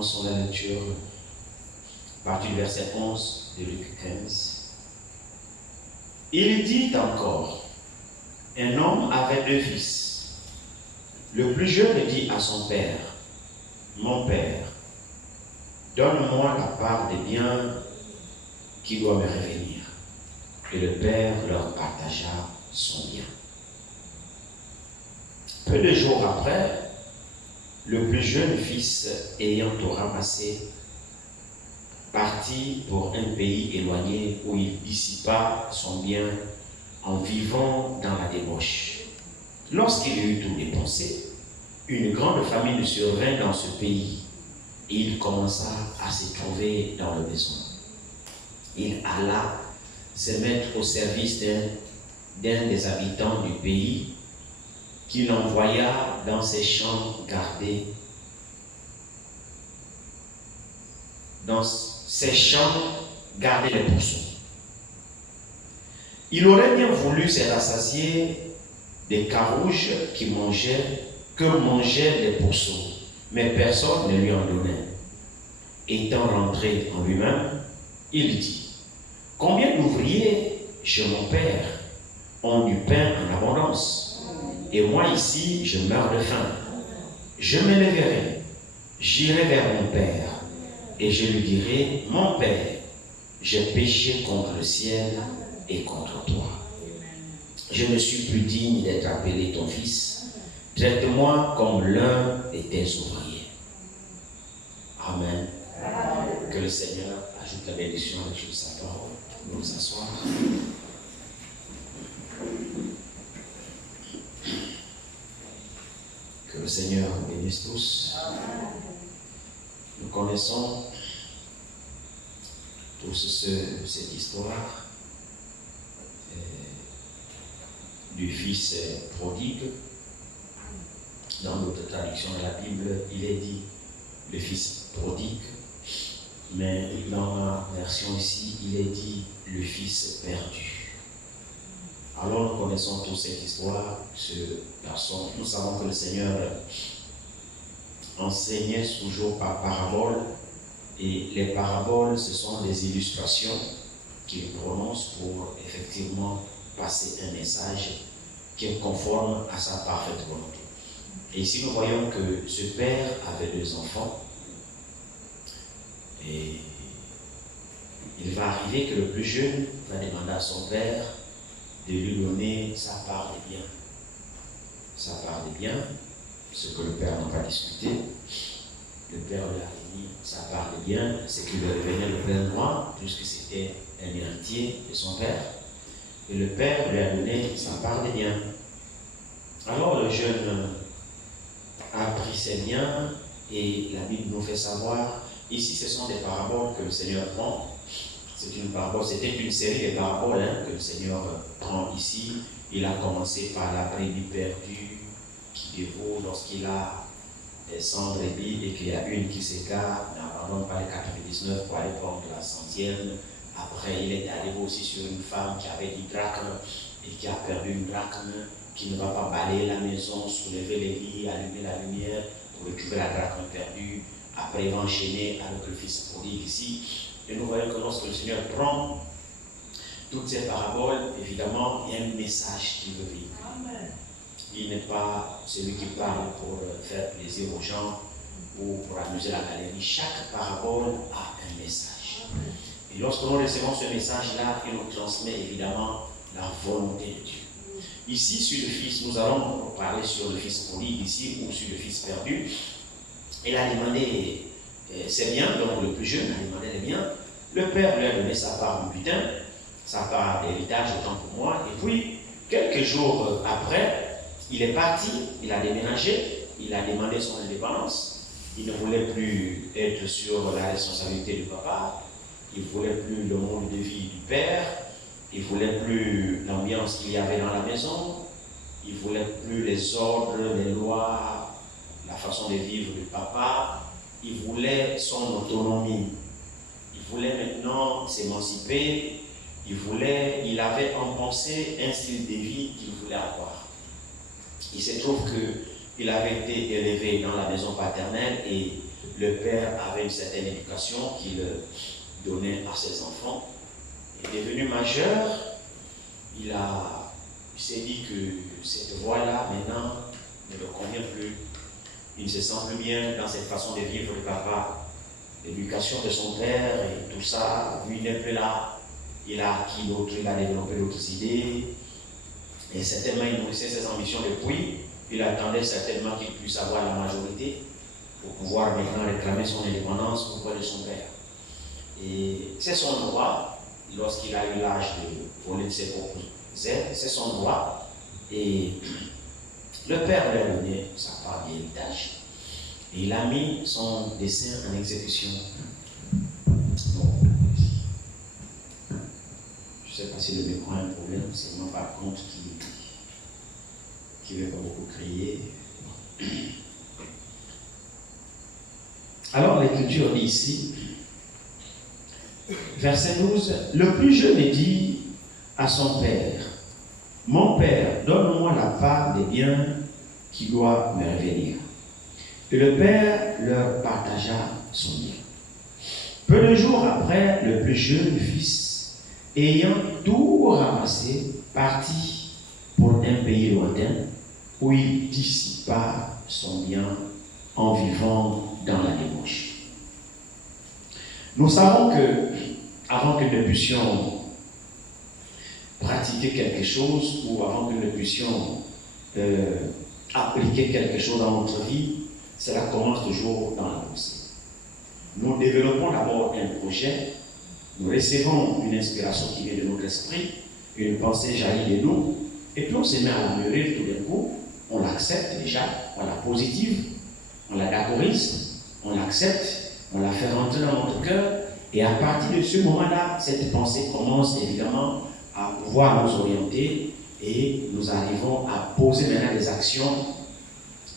commençons la lecture à partir du verset 11 de Luc 15. Il dit encore, un homme avait 2 fils. Le plus jeune dit à son père, mon père, donne-moi la part des biens qui doit me revenir. Et le père leur partagea son bien. Peu de jours après, le plus jeune fils, ayant tout ramassé, partit pour un pays éloigné où il dissipa son bien en vivant dans la débauche. Lorsqu'il eut tout dépensé, une grande famine survint dans ce pays et il commença à se trouver dans le besoin. Il alla se mettre au service d'un des habitants du pays qu'il envoya dans ses champs garder les pourceaux. Il aurait bien voulu se rassasier des carouges que mangeaient les pourceaux, mais personne ne lui en donnait. Étant rentré en lui-même, il dit, combien d'ouvriers chez mon père ont du pain en abondance, et moi ici je meurs de faim. Je me lèverai, j'irai vers mon père, et je lui dirai, mon père, j'ai péché contre le ciel et contre toi. Je ne suis plus digne d'être appelé ton fils. Traite-moi comme l'un de tes ouvriers. Amen. Que le Seigneur ajoute la bénédiction avec sa parole. Nous asseoir. Que le Seigneur nous bénisse tous. Nous connaissons tous cette histoire du fils prodigue. Dans notre traduction de la Bible, il est dit le fils prodigue, mais dans ma version ici, il est dit le fils perdu. Alors nous connaissons tous cette histoire, ce garçon. Nous savons que le Seigneur enseignait toujours par parabole, et les paraboles, ce sont des illustrations qu'il prononce pour effectivement passer un message qui est conforme à sa parfaite volonté. Et ici nous voyons que ce père avait 2 enfants, et il va arriver que le plus jeune va demander à son père de lui donner sa part des biens. Sa part des biens, ce que le père n'a pas discuté. Le père lui a remis sa part des biens, ce qui lui revenait le plein droit, puisque c'était un héritier de son père. Et le père lui a donné sa part des biens. Alors le jeune a pris ses biens, et la Bible nous fait savoir, ici ce sont des paraboles que le Seigneur prend. C'est une parabole, c'était une série de paraboles que le Seigneur prend ici. Il a commencé par la brebis perdue qui dévoue lorsqu'il a 100 brebis et qu'il y a une qui s'écarte, n'abandonne pas les 99 pour aller prendre la 100e. Après, il est arrivé aussi sur une femme qui avait 10 drachmes et qui a perdu une drachme, qui ne va pas balayer la maison, soulever les lits, allumer la lumière pour retrouver la drachme perdue. Après, il va enchaîner avec le fils prodigue ici. Et nous voyons que lorsque le Seigneur prend toutes ces paraboles, évidemment, il y a un message qui veut véhiculer. Il n'est pas celui qui parle pour faire plaisir aux gens ou pour amuser la galerie. Chaque parabole a un message. Et lorsque nous recevons ce message-là, il nous transmet évidemment la volonté de Dieu. Ici, sur le fils, nous allons parler sur le fils prodigue ici, ou sur le fils perdu. Il a demandé ses biens, donc le plus jeune a demandé les biens. Le père lui a donné sa part du butin, sa part d'héritage, autant pour moi. Et puis, quelques jours après, il est parti, il a déménagé, il a demandé son indépendance. Il ne voulait plus être sur la responsabilité du papa. Il ne voulait plus le mode de vie du père. Il ne voulait plus l'ambiance qu'il y avait dans la maison. Il ne voulait plus les ordres, les lois, la façon de vivre du papa. Il voulait son autonomie. Il voulait maintenant s'émanciper. Il avait en pensée un style de vie qu'il voulait avoir. Il se trouve qu'il avait été élevé dans la maison paternelle et le père avait une certaine éducation qu'il donnait à ses enfants. Il est devenu majeur, il s'est dit que cette voie-là, maintenant, ne le convient plus. Il ne se sent plus bien dans cette façon de vivre de papa. L'éducation de son père et tout ça, lui, il n'est plus là. Il a acquis d'autres, il a développé d'autres idées. Et certainement, il nourrissait ses ambitions depuis. Il attendait certainement qu'il puisse avoir la majorité pour pouvoir maintenant réclamer son indépendance auprès de son père. Et c'est son droit, lorsqu'il a eu l'âge de voler de ses propres ailes, c'est son droit. Et le père lui a donné sa part d'héritage. Et il a mis son dessein en exécution. Bon, je ne sais pas si le micro a un problème, c'est moi par contre qui ne veut pas beaucoup crier. Alors l'Écriture dit ici, verset 12, le plus jeune dit à son père, mon père, donne-moi la part des biens qui doivent me revenir. Et le père leur partagea son bien. Peu de jours après, le plus jeune fils, ayant tout ramassé, partit pour un pays lointain où il dissipa son bien en vivant dans la débauche. Nous savons que, avant que nous puissions pratiquer quelque chose ou avant que nous puissions appliquer quelque chose dans notre vie, cela commence toujours dans la pensée. Nous développons d'abord un projet, nous recevons une inspiration qui vient de notre esprit, une pensée jaillit de nous, et puis on se met à la mûrir tout d'un coup, on l'accepte déjà, on la positive, on la d'accorise, on l'accepte, on la fait rentrer dans notre cœur, et à partir de ce moment-là, cette pensée commence évidemment à pouvoir nous orienter, et nous arrivons à poser maintenant des actions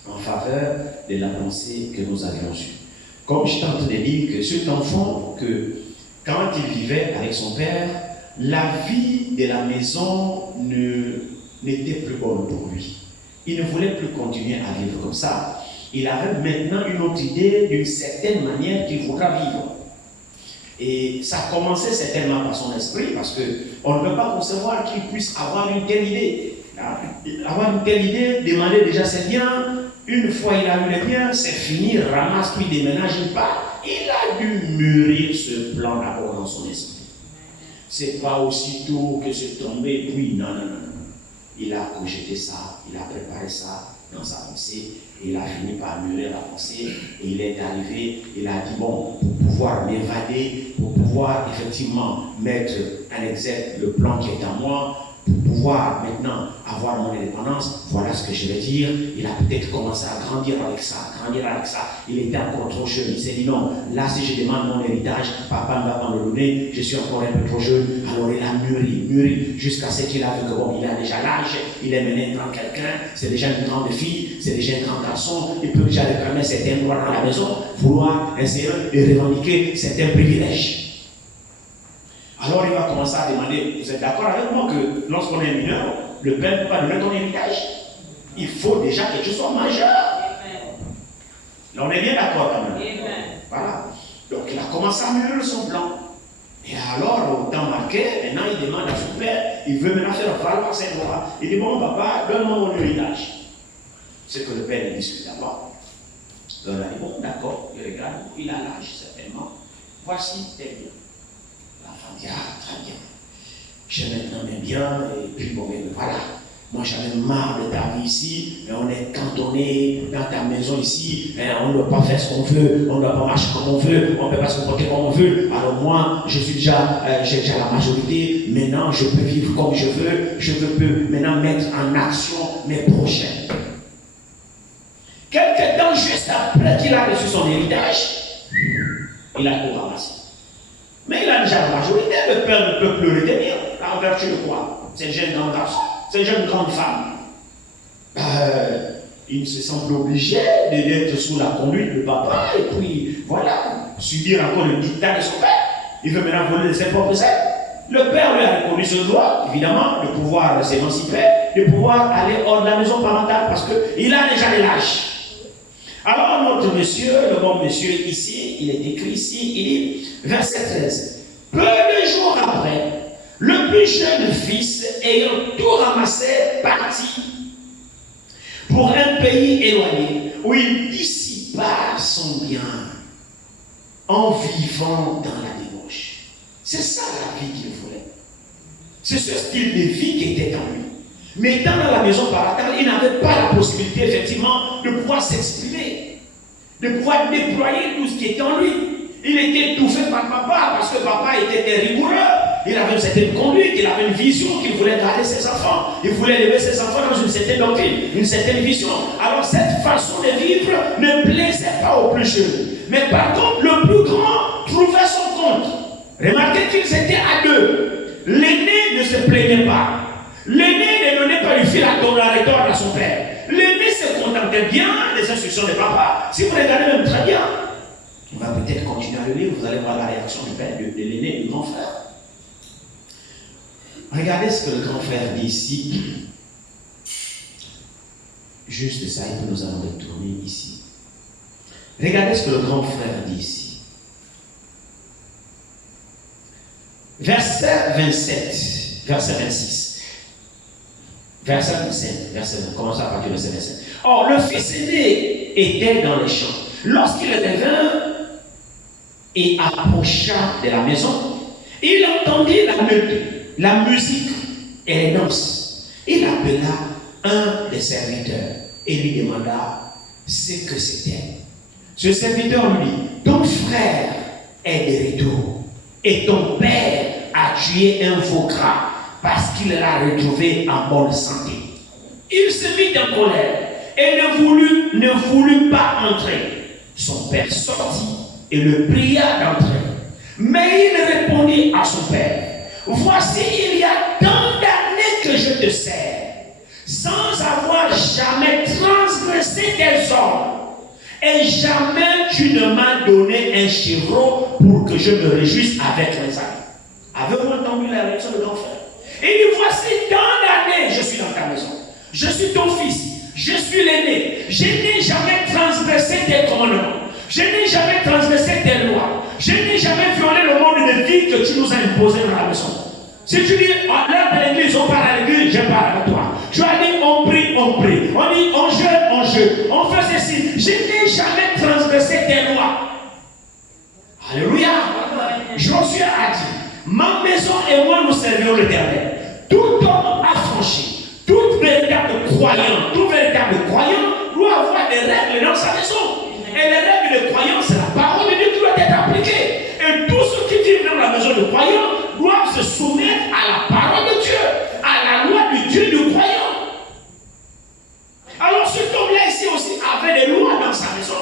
en faveur de la pensée que nous avions eue. Comme je tente de dire que cet enfant, que quand il vivait avec son père, la vie de la maison n'était plus bonne pour lui. Il ne voulait plus continuer à vivre comme ça. Il avait maintenant une autre idée d'une certaine manière qu'il voudra vivre. Et ça commençait certainement par son esprit, parce qu'on ne peut pas concevoir qu'il puisse avoir une telle idée. Avoir une telle idée, demander déjà ses biens. Une fois il a eu les biens, c'est fini, ramasse, puis déménage, il part. Il a dû mûrir ce plan d'abord dans son esprit. C'est pas aussitôt que c'est tombé, puis non. Il a projeté ça, il a préparé ça dans sa pensée, et il a fini par mûrir la pensée, et il est arrivé, il a dit bon, pour pouvoir m'évader, pour pouvoir effectivement mettre en exergue le plan qui est à moi, pour pouvoir maintenant avoir mon indépendance, voilà ce que je vais dire. Il a peut-être commencé à grandir avec ça. Il était encore trop jeune. Il s'est dit non, là si je demande mon héritage, papa ne va pas me le donner, je suis encore un peu trop jeune. Alors il a mûri, jusqu'à ce qu'il a vu que bon, il a déjà l'âge, il est mené prendre quelqu'un, c'est déjà une grande fille, c'est déjà un grand garçon, il peut déjà réclamer certains droits dans la maison, vouloir essayer de revendiquer certains privilèges. Alors il va commencer à demander, vous êtes d'accord avec moi que lorsqu'on est mineur, le père ne peut pas donner ton héritage? Il faut déjà que tu sois majeur. Là on est bien d'accord quand même. Voilà. Donc il a commencé à mûrir son plan. Et alors, au temps marqué, maintenant il demande à son père, il veut maintenant faire valoir ses droits. Il dit, bon papa, donne-moi mon héritage. C'est que le père lui discute d'abord. Donc il dit, bon d'accord, il regarde, il a l'âge certainement. Voici tes biens. L'enfant dit, ah, très bien. J'ai maintenant mes biens, et puis bon, voilà. Moi, j'avais marre de ta vie ici, mais on est cantonné dans ta maison ici, on ne doit pas faire ce qu'on veut, on ne doit pas marcher comme on veut, on ne peut pas se comporter comme on veut. Alors moi, j'ai déjà la majorité, maintenant je peux vivre comme je peux maintenant mettre en action mes projets. Quelque temps juste après qu'il a reçu son héritage, il a tout ramassé. Mais il a déjà la majorité, le père ne peut plus le retenir. En vertu de quoi? C'est un jeune grand garçon, c'est une jeune grande femme. Il se semble obligé d'être sous la conduite de papa et puis voilà, subir encore le dictat de son père. Il veut maintenant voler de ses propres ailes. Le père lui a reconnu ce droit, évidemment, de pouvoir s'émanciper, de pouvoir aller hors de la maison parentale parce qu'il a déjà l'âge. Alors l'autre monsieur, le bon monsieur ici, il est écrit ici, il dit, verset 13. Peu de jours après, le plus jeune fils, ayant tout ramassé, partit pour un pays éloigné, où il dissipa son bien en vivant dans la débauche. C'est ça la vie qu'il voulait. C'est ce style de vie qui était en lui. Mais étant dans la maison paratale, il n'avait pas la possibilité, effectivement, de pouvoir s'exprimer, de pouvoir déployer tout ce qui était en lui. Il était étouffé par papa, parce que papa était rigoureux. Il avait une certaine conduite, il avait une vision qu'il voulait garder ses enfants. Il voulait élever ses enfants dans une certaine doctrine, une certaine vision. Alors cette façon de vivre ne plaisait pas aux plus jeunes. Mais par contre, le plus grand trouvait son compte. Remarquez qu'ils étaient à deux. L'aîné ne se plaignait pas. L'aîné ne donnait pas le fil à retordre à son père. L'aîné se contentait bien des instructions de papa. Si vous regardez même très bien, on va peut-être continuer à le lire, vous allez voir la réaction du père, de l'aîné, du grand frère. Regardez ce que le grand frère dit ici. Juste ça, et puis nous allons retourner ici. Regardez ce que le grand frère dit ici. Verset 27, verset 26. Verset 27, verset 20. Commençons à partir du verset 27. Or, le fils aîné était dans les champs. Lorsqu'il revint et approcha de la maison, il entendit la musique et les danses. Il appela un des serviteurs et lui demanda ce que c'était. Ce serviteur lui dit, ton frère est de retour et ton père a tué un veau gras parce qu'il l'a retrouvé en bonne santé. Il se mit en colère et ne voulut pas entrer. Son père sortit et le pria d'entrer. Mais il répondit à son père, voici, il y a tant d'années que je te sers, sans avoir jamais transgressé tes ordres. Et jamais tu ne m'as donné un chevreau pour que je me réjouisse avec mes amis. Avez-vous entendu la réaction de ton frère? Il dit, voici tant d'années je suis dans ta maison. Je suis ton fils. Je suis l'aîné. Je n'ai jamais transgressé tes commandements. Je n'ai jamais transgressé tes lois. Je n'ai jamais violé le mode de vie que tu nous as imposé dans la maison. Si tu dis, l'heure de l'église, on part à l'église, je pars avec toi. Tu as dit, on prie, on prie. On dit, on jeûne. On fait ceci. Je n'ai jamais transgressé tes lois. Alléluia. Josué a dit, ma maison et moi nous servirons l'Éternel. Tout homme affranchi, tout véritable croyant doit avoir des règles dans sa maison. Et les règles de croyance, c'est la parole de Dieu qui doit être appliquée. Et tous ceux qui vivent dans la maison de croyants doivent se soumettre à la parole de Dieu, à la loi du Dieu du croyant. Alors cet homme-là ici aussi avait des lois dans sa maison.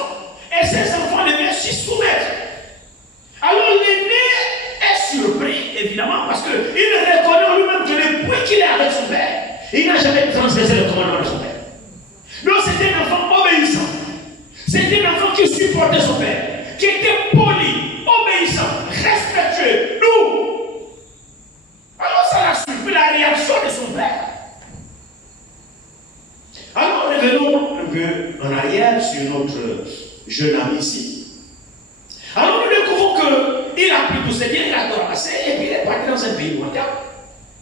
Et ses enfants devaient s'y soumettre. Alors l'aîné est surpris, évidemment, parce qu'il reconnaît en lui-même que depuis qu'il est avec son père, il n'a jamais transgressé le commandement de son père. Donc c'était un enfant obéissant. C'était un enfant qui supportait son père, qui était poli, obéissant, respectueux, doux. Alors ça l'a surpris la réaction de son père. Alors revenons un peu en arrière sur notre jeune ami ici. Alors nous découvrons qu'il a pris tous ses biens, il a tout ramassé et puis il est parti dans un pays lointain.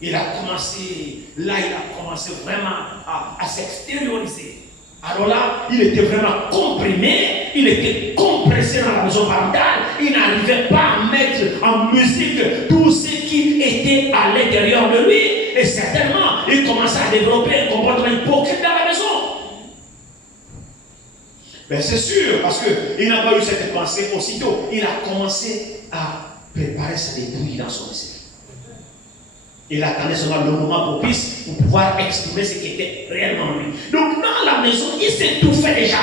Il a commencé vraiment à s'extérioriser. Alors là, il était vraiment comprimé, il était compressé dans la maison parentale, il n'arrivait pas à mettre en musique tout ce qui était à l'intérieur de lui, et certainement, il commençait à développer un comportement hypocrite dans la maison. Ben c'est sûr, parce qu'il n'a pas eu cette pensée aussitôt, il a commencé à préparer sa dépouille dans son esprit. Il attendait seulement le moment propice pour pouvoir exprimer ce qui était réellement lui. Donc dans la maison, il s'étouffait déjà.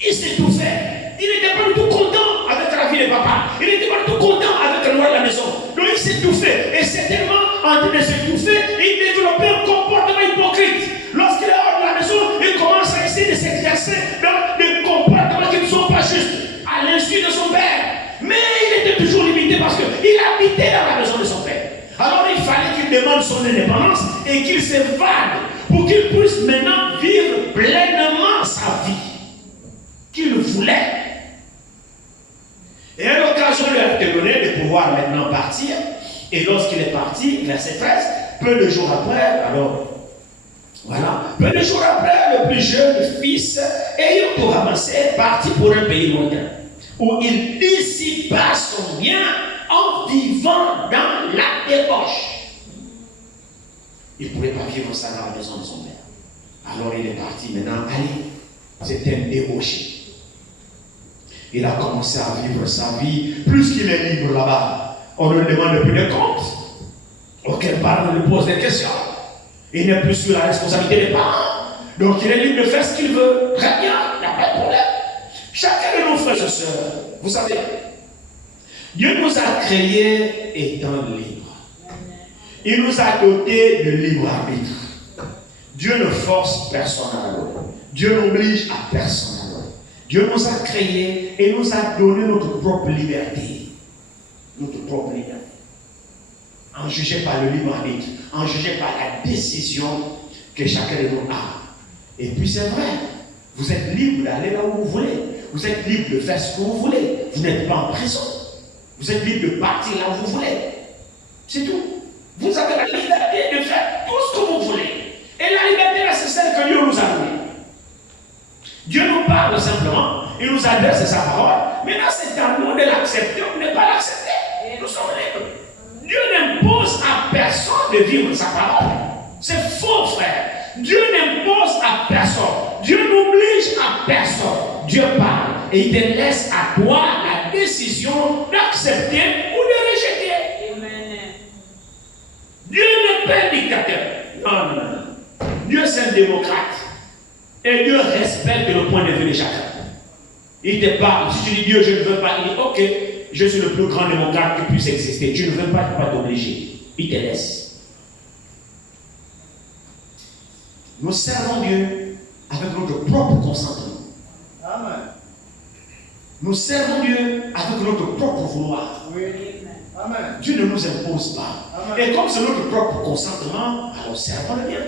Il s'étouffait. Il n'était pas du tout content avec la vie de papa. Il n'était pas du tout content avec le roi de la maison. Donc il s'étouffait. Et certainement, en train de s'étouffer, il développait un comportement hypocrite. Lorsqu'il est hors de la maison, il commence à essayer de s'exercer dans des comportements qui ne sont pas justes, à l'insu de son père. Mais il était toujours limité parce qu'il habitait dans la maison de son père. Alors il fallait qu'il demande son indépendance et qu'il s'évade pour qu'il puisse maintenant vivre pleinement sa vie. Qu'il voulait. Et une occasion lui a été donnée de pouvoir maintenant partir. Et lorsqu'il est parti, verset 13, peu de jours après, alors, voilà, peu de jours après, le plus jeune fils, ayant tout ramassé, partit pour un pays lointain, où il dissipa son bien en vivant dans la débauche. Il ne pouvait pas vivre ça dans la maison de son père. Alors il est parti maintenant, allez, c'était un débauché. Il a commencé à vivre sa vie, plus qu'il est libre là-bas. On ne lui demande plus de comptes. Aucun parent ne lui pose des questions. Il n'est plus sous la responsabilité des parents. Donc il est libre de faire ce qu'il veut. Très bien, il n'y a pas de problème. Chacun de nos frères et sœurs, vous savez, Dieu nous a créés étant libres. Il nous a dotés de libre arbitre. Dieu ne force personne à l'adorer. Dieu n'oblige à personne à l'adorer. Dieu nous a créés et nous a donné notre propre liberté. Notre propre liberté. En jugé par le libre arbitre, en jugé par la décision que chacun de nous a. Et puis c'est vrai, vous êtes libre d'aller là où vous voulez. Vous êtes libre de faire ce que vous voulez. Vous n'êtes pas en prison. Vous êtes libre de partir là où vous voulez. C'est tout. Vous avez la liberté de faire tout ce que vous voulez. Et la liberté là, c'est celle que Dieu nous a donnée. Dieu nous parle simplement, il nous adresse sa parole. Maintenant, c'est à nous de l'accepter ou de ne pas l'accepter. Nous sommes libres. Dieu n'impose à personne de vivre sa parole. C'est faux, frère. Dieu n'impose à personne. Dieu n'oblige à personne. Dieu parle et il te laisse à toi la décision d'accepter ou de rejeter. Amen. Dieu n'est pas un dictateur. Non, non, non. Dieu c'est un démocrate. Et Dieu respecte le point de vue de chacun. Il te parle. Si tu dis Dieu, je ne veux pas, il dit ok, je suis le plus grand démocrate qui puisse exister. Tu ne veux pas, il ne va pas t'obliger. Il te laisse. Nous servons Dieu avec notre propre consentement. Amen. Nous servons Dieu avec notre propre vouloir. Oui. Amen. Dieu ne nous impose pas. Amen. Et comme c'est notre propre consentement, alors servons-le bien.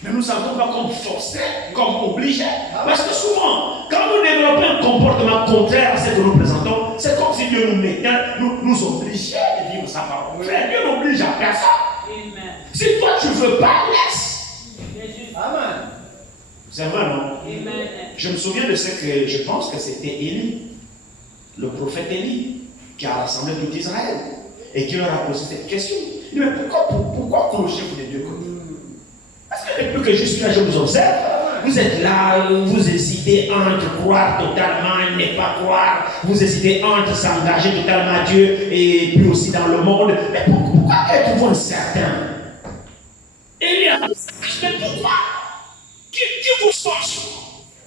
Mais nous ne savons pas comme forcer, comme obliger. Parce que souvent, quand nous développons un comportement contraire à ce que nous présentons, c'est comme si Dieu nous mettait, nous obligeait de vivre sa parole. Dieu n'oblige à personne. Amen. Si toi tu ne veux pas, laisse. Amen. C'est vrai, non? Amen. Je me souviens de ce que je pense que c'était Élie, le prophète Élie, qui a rassemblé tout Israël et qui leur a posé cette question. Il dit, mais pourquoi clochez-vous des deux côtés? Parce que depuis que je suis là, je vous observe. Vous êtes là, vous hésitez entre croire totalement et ne pas croire. Vous hésitez entre s'engager totalement à Dieu et puis aussi dans le monde. Mais pourquoi êtes-vous incertain? Il y a mais pourquoi? Qui vous force?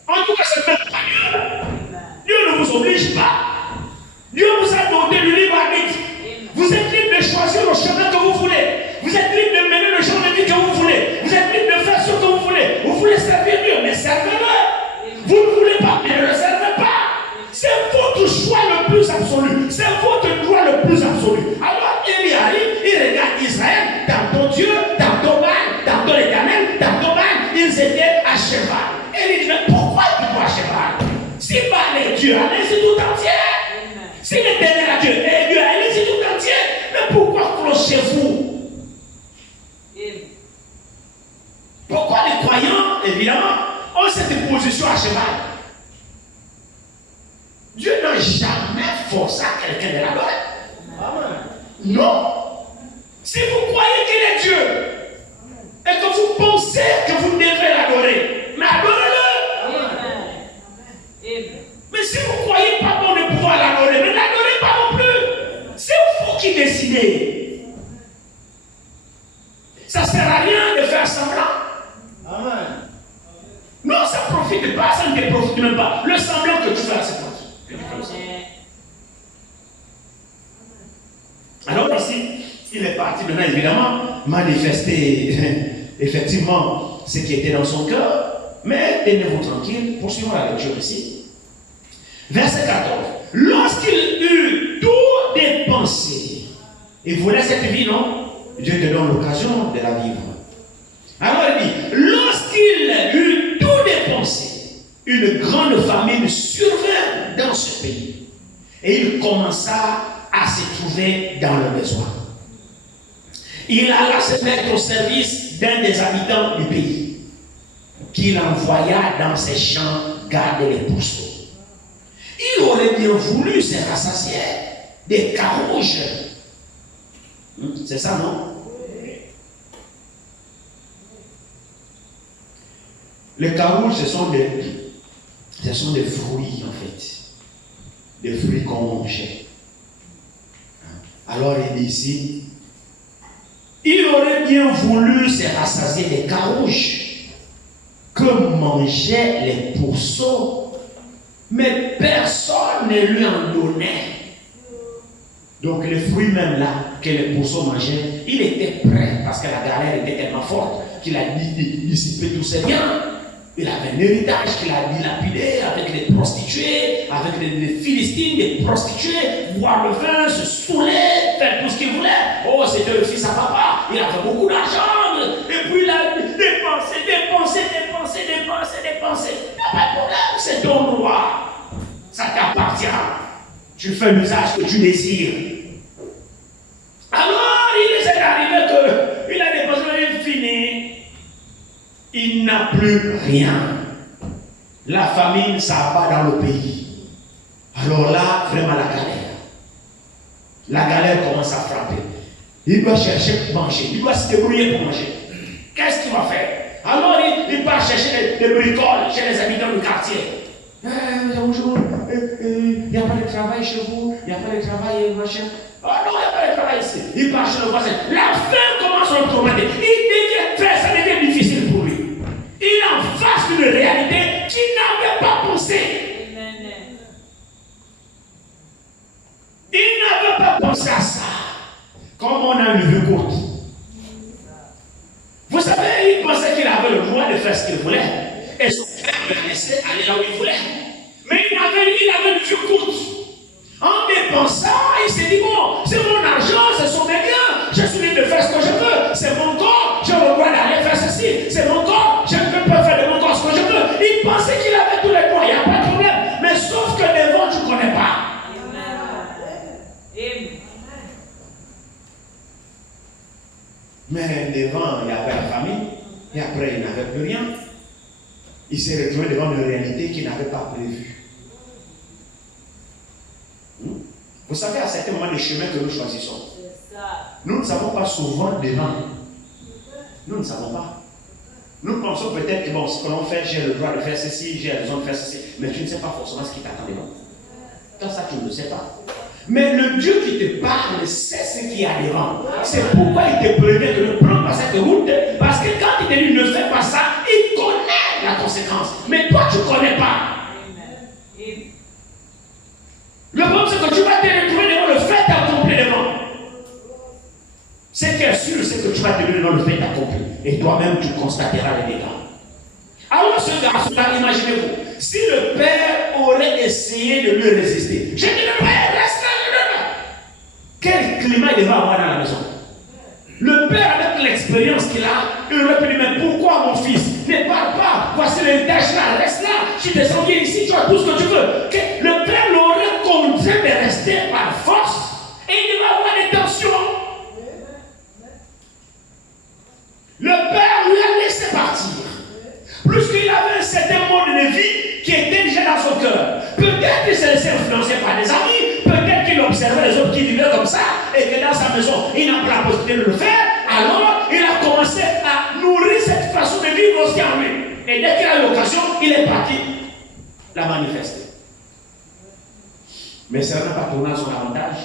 En tout cas, c'est même pas Dieu. Dieu ne vous oblige pas. Dieu vous a donné le libre arbitre. Vous êtes libre de choisir le chemin que vous voulez. Vous êtes libre de mener le genre de vie que vous voulez. Vous êtes libre de faire ce que vous voulez. Vous voulez servir Dieu, mais servez-le. Vous ne voulez pas, mais ne le servez pas. C'est votre choix le plus absolu. C'est votre droit le plus absolu. Alors, il y arrive, il regarde Israël, tantôt Dieu, tantôt Baal, tantôt l'Éternel, tantôt Baal. Ils étaient à cheval. Et il dit, mais pourquoi tu dois à cheval? Si Baal est Dieu, allez-y tout entier. Si l'Éternel est Dieu, et Dieu, allez-y tout entier. Mais pourquoi clochez-vous? Pourquoi les croyants, évidemment, ont cette position à cheval? Dieu n'a jamais forcé à quelqu'un de l'adorer. Amen. Non. Si vous croyez qu'il est Dieu et que vous pensez que vous devez l'adorer, mais adorez-le. Amen. Mais si vous ne croyez pas bon de pouvoir l'adorer, mais n'adorez pas non plus. C'est vous qui décidez. Ça ne sert à rien de faire semblant. Amen. Non, ça ne profite pas, ça ne te profite même pas. Le semblant que tu fais à cette fois. Alors ici, il est parti maintenant évidemment manifester effectivement ce qui était dans son cœur. Mais tenez-vous tranquille, poursuivons la lecture ici. Verset 14. Lorsqu'il eut tout dépensé, il voulait cette vie, non? Dieu te donne l'occasion de la vivre. Alors il dit, lorsqu'il eut tout dépensé, une grande famine survint dans ce pays. Et il commença à se trouver dans le besoin. Il alla se mettre au service d'un des habitants du pays, qu'il envoya dans ses champs garder les pourceaux. Il aurait bien voulu se rassasier des carouges. C'est ça, non? Les carouges, ce sont des fruits, en fait. Des fruits qu'on mangeait. Alors, il dit ici, il aurait bien voulu se rassasier des carouges que mangeaient les pourceaux, mais personne ne lui en donnait. Donc, les fruits même là, que les pourceaux mangeaient, il était prêt, parce que la galère était tellement forte, qu'il a dissipé tous ses biens. Il avait un héritage qu'il a dilapidé avec les prostituées, avec les Philistines, des prostituées, boire le vin, se saouler, faire tout ce qu'il voulait. Oh, c'était aussi sa papa. Il avait beaucoup d'argent. Et puis il a dépensé. Il n'y a pas de problème, c'est ton droit. Ça t'appartient. Tu fais l'usage que tu désires. Alors, il est arrivé qu'il a dépensé, il finit. Il n'a plus rien. La famine s'abat dans le pays. Alors là, vraiment la galère. La galère commence à frapper. Il doit chercher pour manger. Il doit se débrouiller pour manger. Qu'est-ce qu'il va faire? Alors il part chercher des bricoles chez les habitants du quartier. Bonjour, il n'y a pas de travail chez vous, il n'y a pas de travail, machin. Ah non, il n'y a pas de travail ici. Il part chez le voisin. La faim commence à le tourmenter. Ça devient difficile pour lui. Il est en face d'une réalité qu'il n'avait pas pensé. Il n'avait pas pensé à ça. Comme on a une vue courte. Vous savez, il pensait qu'il avait le droit de faire ce qu'il voulait. Et son père le laissait aller là où il voulait. Mais il avait une vue courte. En dépensant, il s'est dit, bon, c'est mon argent, ce sont mes biens. Je suis libre de faire ce que je veux. C'est mon corps, j'ai le droit d'aller faire ceci. C'est mon corps, je ne peux pas faire de mon corps ce que je veux. Il pensait qu'il avait tous les droits, il n'y a pas de problème. Mais sauf que devant, tu ne connais pas. Mais devant, il y avait la famille. Et après, il n'avait plus rien. Il s'est retrouvé devant une réalité qu'il n'avait pas prévue. Vous savez, à certains moments, les chemins que nous choisissons, nous ne savons pas souvent devant. Nous ne savons pas. Nous pensons peut-être que bon, ce que l'on fait, j'ai le droit de faire ceci, j'ai raison de faire ceci, mais tu ne sais pas forcément ce qui t'attend devant. Dans ça, tu ne le sais pas. Mais le Dieu qui te parle sait ce qu'il y a devant. C'est pourquoi il te prévient de ne prendre pas cette route, parce que quand il te dit ne fais pas ça, il connaît la conséquence. Mais toi, tu ne connais pas. Le problème, c'est que tu vas te retrouver devant le fait accompli devant. Ce qui est sûr, c'est que tu vas te retrouver devant le fait accompli. Et toi-même, tu constateras les dégâts. Alors, ce garçon-là, imaginez-vous, si le père aurait essayé de lui résister, je te le reste là. Quel climat il va avoir dans la maison? Le père, avec l'expérience qu'il a, il aurait pu dire, mais pourquoi mon fils? Ne parle pas, voici l'héritage là, reste là, tu descends bien ici, tu as tout ce que tu veux. Le père l'aurait contraint de rester par force et il va avoir des tensions. Le père lui a laissé partir. Plus qu'il avait un certain mode de vie qui était déjà dans son cœur. Peut-être qu'il s'est laissé influencer par des amis, peut-être qu'il observait les autres qui vivaient comme ça et que dans sa maison, il n'a pas la possibilité de le faire. Alors, il a commencé à nourrir cette façon de vivre aussi en lui. Et dès qu'il a eu l'occasion, il est parti la manifester. Mais ça n'a pas tourné à son avantage.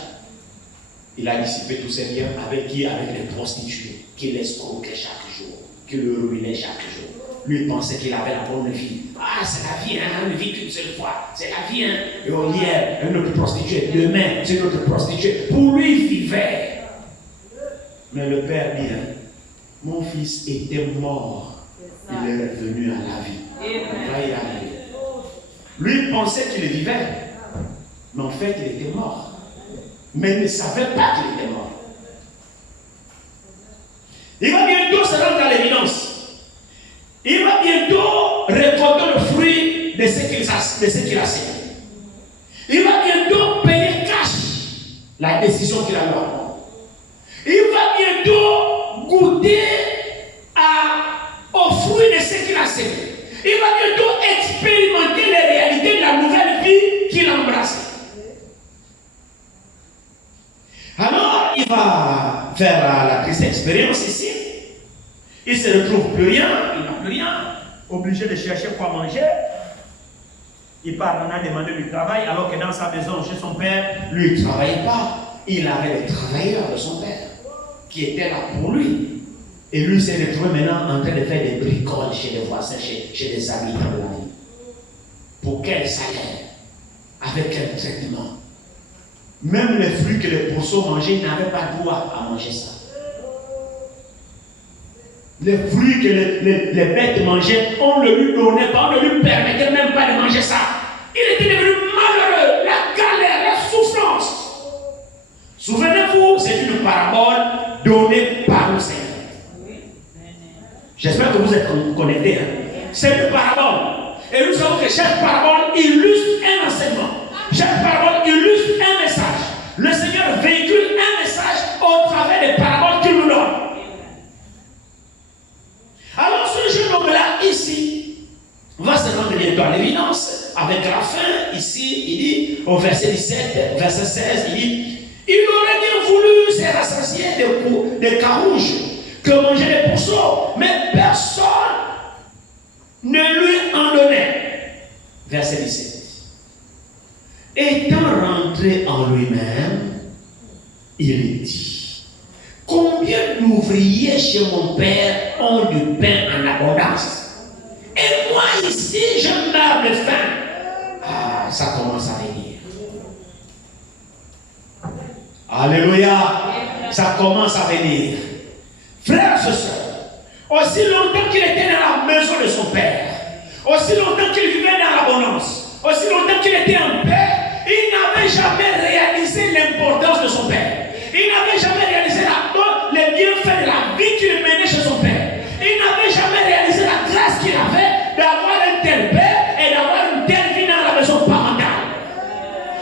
Il a dissipé tous ses biens avec qui? Avec les prostituées qui l'escroquaient chaque jour, qui le ruinaient chaque jour. Lui il pensait qu'il avait la bonne vie. Ah, c'est la vie, hein, une vie qu'une seule fois. C'est la vie, hein. Et hier, une autre prostituée. Demain, c'est une autre prostituée. Pour lui, il vivait. Mais le père dit, hein, mon fils était mort. Il est revenu à la vie. On va y arriver. Lui, il pensait qu'il vivait. Mais en fait, il était mort. Mais il ne savait pas qu'il était mort. Il va bientôt se rendre à l'évidence. Il va bientôt récolter le fruit de ce de ce qu'il a sémé. Il va bientôt payer cash la décision qu'il a eu à prendre. Il va bientôt goûter au fruit de ce qu'il a sémé. Il va bientôt expérimenter les réalités de la nouvelle vie qu'il a embrassée. Alors, il va faire la triste expérience ici. Il ne se retrouve plus rien, il n'a plus rien, obligé de chercher quoi manger. Il part maintenant demander du travail, alors que dans sa maison, chez son père, lui, il ne travaillait pas. Il avait les travailleurs de son père qui étaient là pour lui. Et lui s'est retrouvé maintenant en train de faire des bricoles chez les voisins, chez des habitants de la ville. Pour quel salaire? Avec quel traitement? Même les fruits que les pourceaux mangeaient, ils n'avaient pas droit à manger ça. Les fruits que les bêtes mangeaient, on ne lui donnait pas, on ne lui permettait même pas de manger ça. Il était devenu malheureux, la galère, la souffrance. Souvenez-vous, c'est une parabole donnée par le Seigneur. J'espère que vous êtes connectés. Hein? C'est une parabole. Et nous savons que chaque parabole illustre un enseignement. Chaque parabole illustre un message. Le Seigneur véhicule un message au travers des paraboles qu'il nous donne. Alors ce jeune homme-là, ici, va se rendre bientôt à l'évidence, avec la fin, ici, il dit, au verset 17, verset 16, il dit, il aurait bien voulu se rassasier de carouges que mangeaient les pourceaux, mais personne ne lui en donnait. Verset 17. Étant rentré en lui-même, il dit, combien d'ouvriers chez mon père ont du pain en abondance? Et moi ici, je meurs de faim. Ah, ça commence à venir. Alléluia. Ça commence à venir. Frères et sœurs, aussi longtemps qu'il était dans la maison de son père, aussi longtemps qu'il vivait dans l'abondance, aussi longtemps qu'il était en paix, il n'avait jamais réalisé l'importance de son père. Il n'avait jamais réalisé les bienfaits de la vie qu'il menait chez son père. Il n'avait jamais réalisé la grâce qu'il avait d'avoir un tel père et d'avoir une telle vie dans la maison parentale.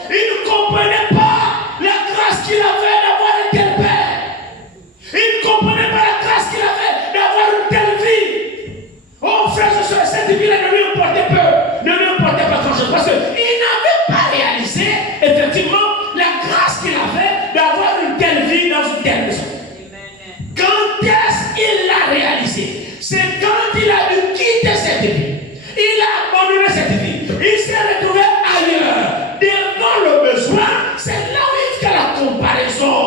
Il ne comprenait pas la grâce qu'il avait d'avoir un tel père. Il ne comprenait pas la grâce qu'il avait d'avoir une telle vie. Oh frères et sœurs, cette vie-là ne lui importait peu, ne lui importait pas grand-chose, parce qu'il n'avait pas réalisé effectivement la grâce qu'il avait d'avoir une telle vie dans une telle maison. Quand est-ce qu'il l'a réalisé? C'est quand il a dû quitter cette vie. Il a abandonné cette vie. Il s'est retrouvé ailleurs. Devant le besoin, c'est là où il fait la comparaison.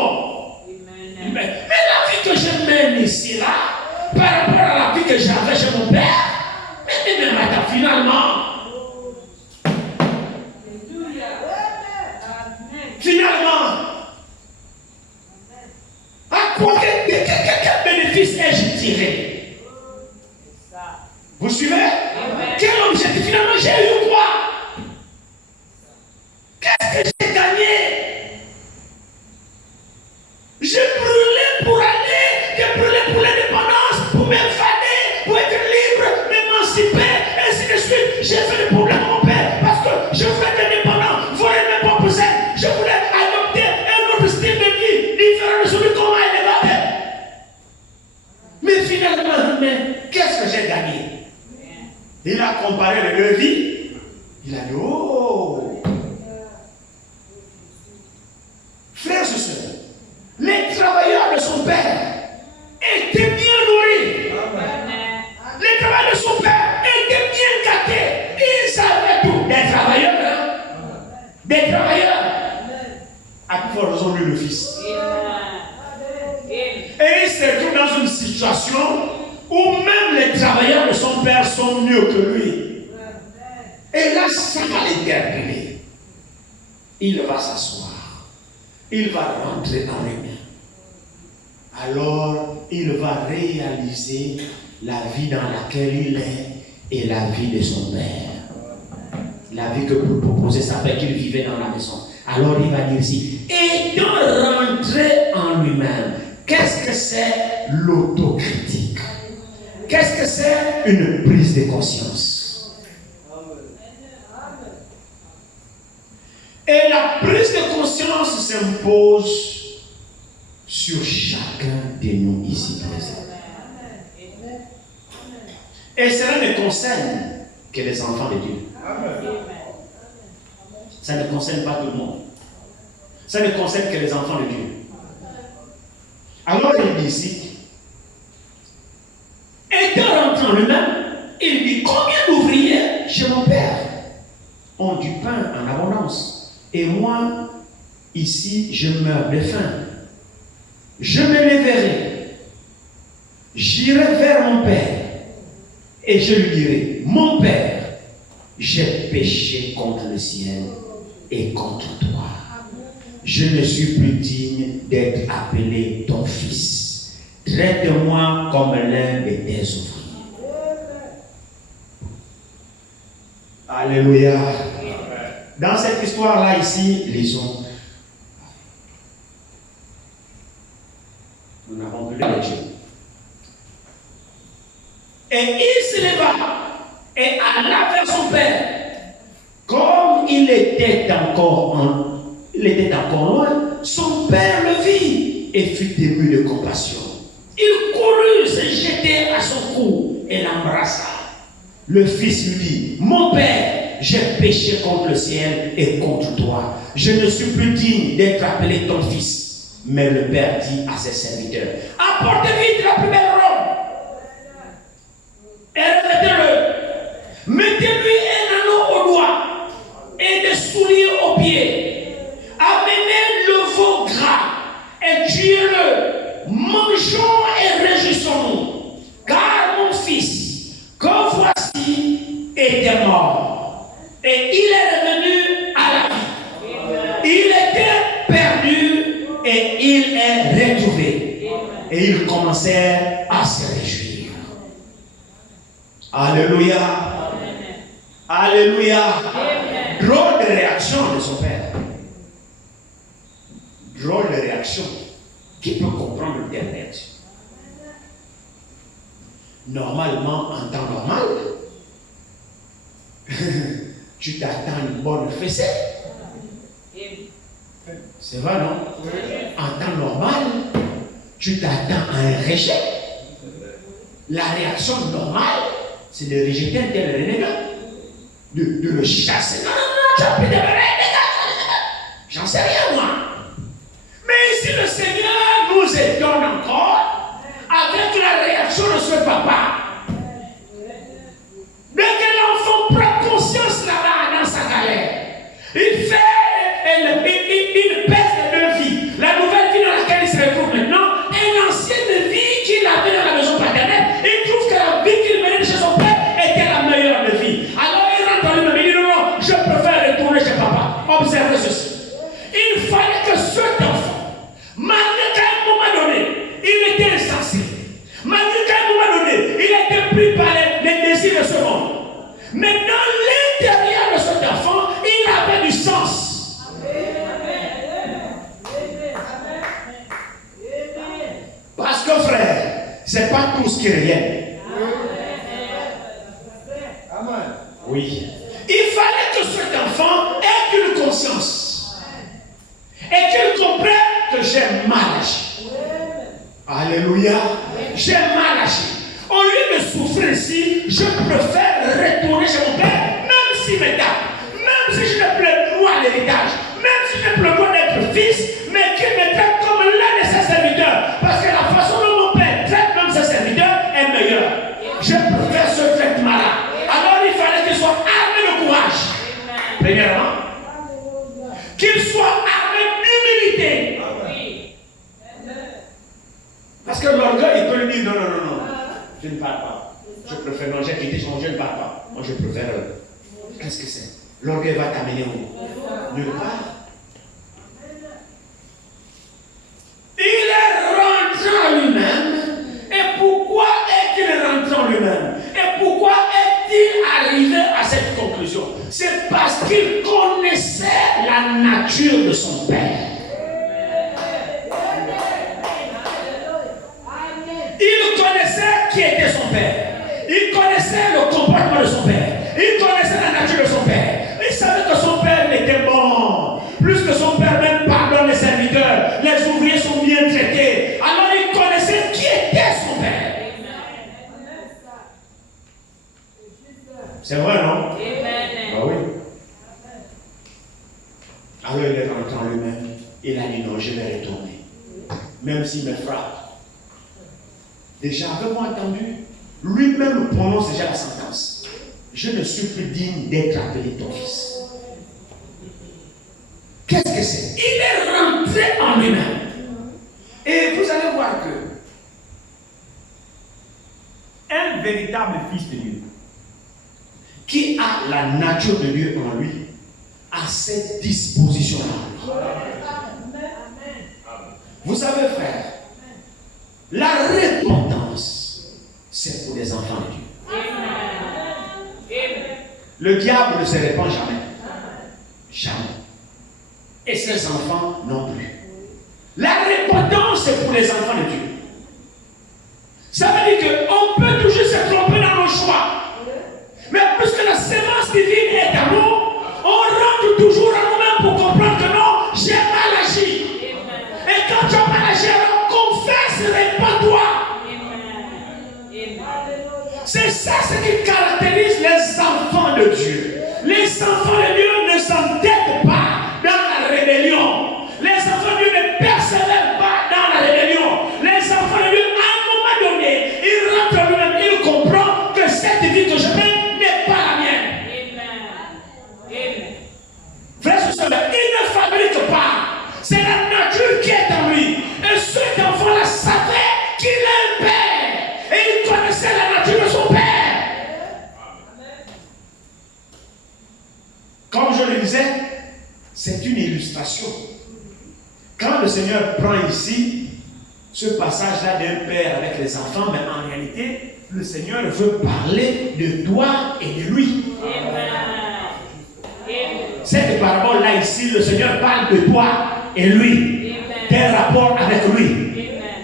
Mais la vie que je mène ici, là, par rapport à la vie que j'avais chez mon père, mais même finalement, à quoi quel bénéfice ai-je tiré? Vous suivez? Quel objectif? Finalement, j'ai eu quoi? Qu'est-ce que j'ai gagné? J'ai brûlé pour aller, j'ai brûlé pour l'indépendance, pour m'évader, pour être libre, m'émanciper, ainsi de suite. J'ai fait des problèmes à mon père parce que je voulais être indépendant, voler mes propres ailes, je voulais adopter un autre style de vie différent de celui qu'on m'a élevé. Mais finalement, qu'est-ce que j'ai gagné? Il a comparé les deux vies. Il a dit, oh, frères et sœurs, les travailleurs de son père étaient bien nourris. Les travailleurs de son père étaient bien gâtés. Ils savaient tout. Des travailleurs, hein? Des travailleurs. À plus forte raison, lui, le fils. Et il se trouve dans une situation où même les travailleurs de son père sont mieux que lui. Et là, ça va l'interpeller. Il va s'asseoir. Il va rentrer en lui-même. Alors, il va réaliser la vie dans laquelle il est et la vie de son père. La vie que vous proposez s'appelle qu'il vivait dans la maison. Alors, il va dire ici, étant rentré en lui-même, qu'est-ce que c'est l'autocritique? Qu'est-ce que c'est une prise de conscience? Et la prise de conscience s'impose sur chacun de nous ici présents. Et cela ne concerne que les enfants de Dieu. Ça ne concerne pas tout le monde. Ça ne concerne que les enfants de Dieu. Alors il dit ici, étant rentré en lui-même, il dit, combien d'ouvriers chez mon père ont du pain en abondance, et moi, ici, je meurs de faim. Je me lèverai, j'irai vers mon père, et je lui dirai, mon père, j'ai péché contre le ciel et contre toi. Je ne suis plus digne d'être appelé ton fils. Traite-moi comme l'un de tes ouvriers. Alléluia. Dans cette histoire-là, ici, lisons. Nous n'avons plus de Dieu. Et il se leva et alla vers son père. Comme il était encore loin, son père le vit et fut ému de compassion. Il courut se jeter à son cou et l'embrassa. Le fils lui dit, mon père, j'ai péché contre le ciel et contre toi. Je ne suis plus digne d'être appelé ton fils. Mais le père dit à ses serviteurs, apportez vite la plus belle robe et revêtez-le. Mettez-lui un anneau au doigt et des souliers aux pieds. Amenez le veau gras et tuez-le. Mangeons et réjouissons-nous. Car mon fils, que voici, était mort. Et il est revenu à la vie. Il était perdu et il est retrouvé. Et ils commencèrent à se réjouir. Alléluia. Alléluia. Drôle de réaction de son père. Drôle de réaction. Qui peut comprendre le terme réaction? Normalement, en temps normal, tu t'attends à une bonne fessée. C'est vrai, non? En temps normal, tu t'attends à un rejet. La réaction normale, c'est de rejeter un tel renégat. De le chasser. Non, tu as plus de renégat. J'en sais rien, moi. Mais si le Seigneur nous étonne encore avec la réaction de ce papa, dès que l'enfant prend conscience là-bas dans sa galère, il fait une peste de deux vies. La nouvelle vie dans laquelle il se retrouve maintenant et l'ancienne vie qu'il avait dans la maison paternelle. Il trouve que la vie qu'il menait chez son père était la meilleure de vie. Alors il rentre en lui-même et dit non, je préfère retourner chez papa. Observez ceci. Il fallait que cet enfant, malgré qu'à un moment donné, il était insensé, malgré qu'à un moment donné, il était pris par les désirs de ce monde, mais dans l'intérieur de cet enfant, il avait du sens. Parce que frère, c'est pas tout ce qui revient. Oui. Il fallait que cet enfant ait une conscience et qu'il comprenne que j'ai mal agi. Alléluia. J'ai mal agi. Au lieu de souffrir ici, je préfère retourner chez mon père, même s'il me tape, même si je ne plais pas l'héritage, même si je ne plais pas d'être fils, mais qu'il me traite comme l'un de ses serviteurs. Parce que la façon dont mon père traite même ses serviteurs est meilleure. Je préfère ce traitement-là. Alors il fallait qu'il soit armé de courage. Premièrement, qu'il soit armé d'humilité. Parce que l'orgueil, il peut lui dire non, je ne parle pas. Je préfère, non, j'ai quitté son, je ne parle pas. Moi, je préfère. Qu'est-ce que c'est? L'orgueil va t'amener où? Nulle part. Il est rentré en lui-même. Et pourquoi est-il rentré en lui-même? Et pourquoi est-il arrivé à cette conclusion? C'est parce qu'il connaissait la nature de son père. Il connaissait qui était son père. Il connaissait le comportement de son père. Il connaissait la nature de son père. Il savait que son père était bon. Il a dit non, je vais retourner. Même s'il me frappe. Déjà, avez-vous entendu? Lui-même prononce déjà la sentence. Je ne suis plus digne d'être appelé ton fils. Qu'est-ce que c'est? Il est rentré en lui-même. Et vous allez voir que un véritable fils de Dieu qui a la nature de Dieu en lui a cette disposition-là. Vous savez, frère, la repentance, c'est pour les enfants de Dieu. Le diable ne se répand jamais. Jamais. Et ses enfants non plus. La repentance, c'est pour les enfants de Dieu. Ça veut dire qu'on peut toujours se tromper dans nos choix. Mais puisque la sémence divine est à nous, on rentre toujours à nous-mêmes pour comprendre que non, j'ai mal agi. Et quand tu as mal agi, alors confesse, répands-toi. C'est ça ce qui caractérise les enfants de Dieu. Les enfants de Dieu ne s'entêtent pas dans la rébellion. Les enfants de Dieu ne persévèrent pas dans la rébellion. Les enfants de Dieu, à un moment donné, ils rentrent en lui-même, ils comprennent que cette vie que je mène n'est pas la mienne. Frères et sœurs, il ne fabrique pas. C'est la nature qui est en lui. Et cet enfant-là savait qu'il a un père. Et il connaissait la nature de son père. Comme je le disais, c'est une illustration. Quand le Seigneur prend ici ce passage-là d'un père avec les enfants, mais en réalité, le Seigneur veut parler de toi et de lui. Cette parole-là ici, le Seigneur parle de toi et lui. Tes rapports avec lui.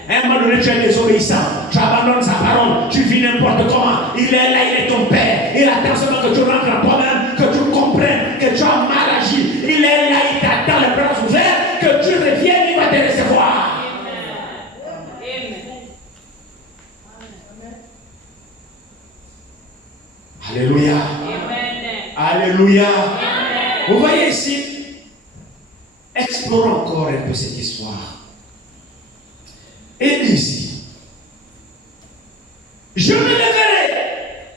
À un moment donné, tu es désobéissant. Tu abandonnes sa parole. Tu vis n'importe comment. Il est là, il est ton père. Il attend seulement que tu rentres en toi-même, que tu comprennes que tu as mal agi. Il est là, il t'attend les bras ouverts, que tu reviennes, il va te recevoir. Alléluia. Alléluia. Vous voyez ici, explorons encore un peu cette histoire. Et ici, je me lèverai,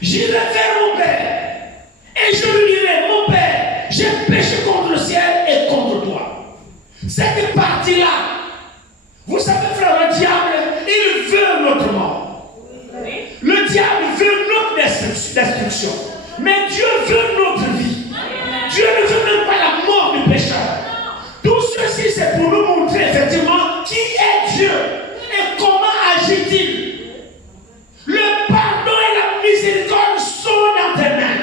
j'irai vers mon père, et je lui dirai, mon père, j'ai péché contre le ciel et contre toi. Cette partie-là, vous savez, frère, le diable, il veut notre mort. Le diable veut notre destruction. Mais Dieu veut notre vie. Dieu ne veut même pas la mort du pécheur. Tout ceci, c'est pour nous montrer effectivement qui est Dieu et comment agit-il. Le pardon et la miséricorde sont dans tes mains.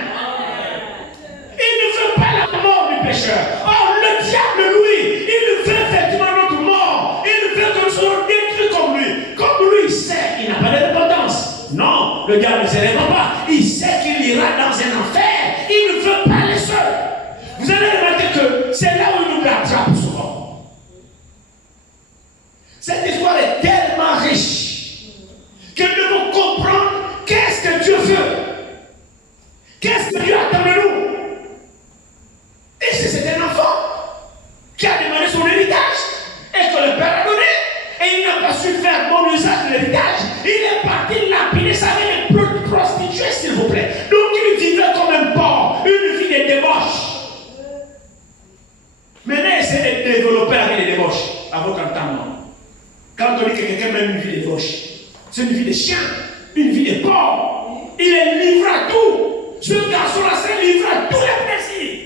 Il ne veut pas la mort du pécheur. Or, le diable, lui, il veut effectivement notre mort. Il veut que nous soyons détruits comme lui. Comme lui, il sait qu'il n'a pas de repentance. Non, le diable ne se répand pas. Il sait qu'il ira dans un enfer. Il ne veut pas les seuls. Vous allez remarquer que c'est là où il nous attrape souvent. Cette histoire est tellement riche que nous devons comprendre qu'est-ce que Dieu veut. Qu'est-ce que Dieu attend de nous. Et c'est un enfant qui a demandé son héritage et que le père a donné. Et il n'a pas su faire bon usage de l'héritage. Il est parti lapider sa vie de prostituée, s'il vous plaît. Donc il vivait comme un porc, une vie de débauche. Maintenant, essayez de développer la vie de débauche à votre entendement. Quand on dit que quelqu'un mène une vie de débauche, c'est une vie de chien, une vie de porc. Il est livré à tout. Ce garçon-là s'est livré à tous les plaisirs.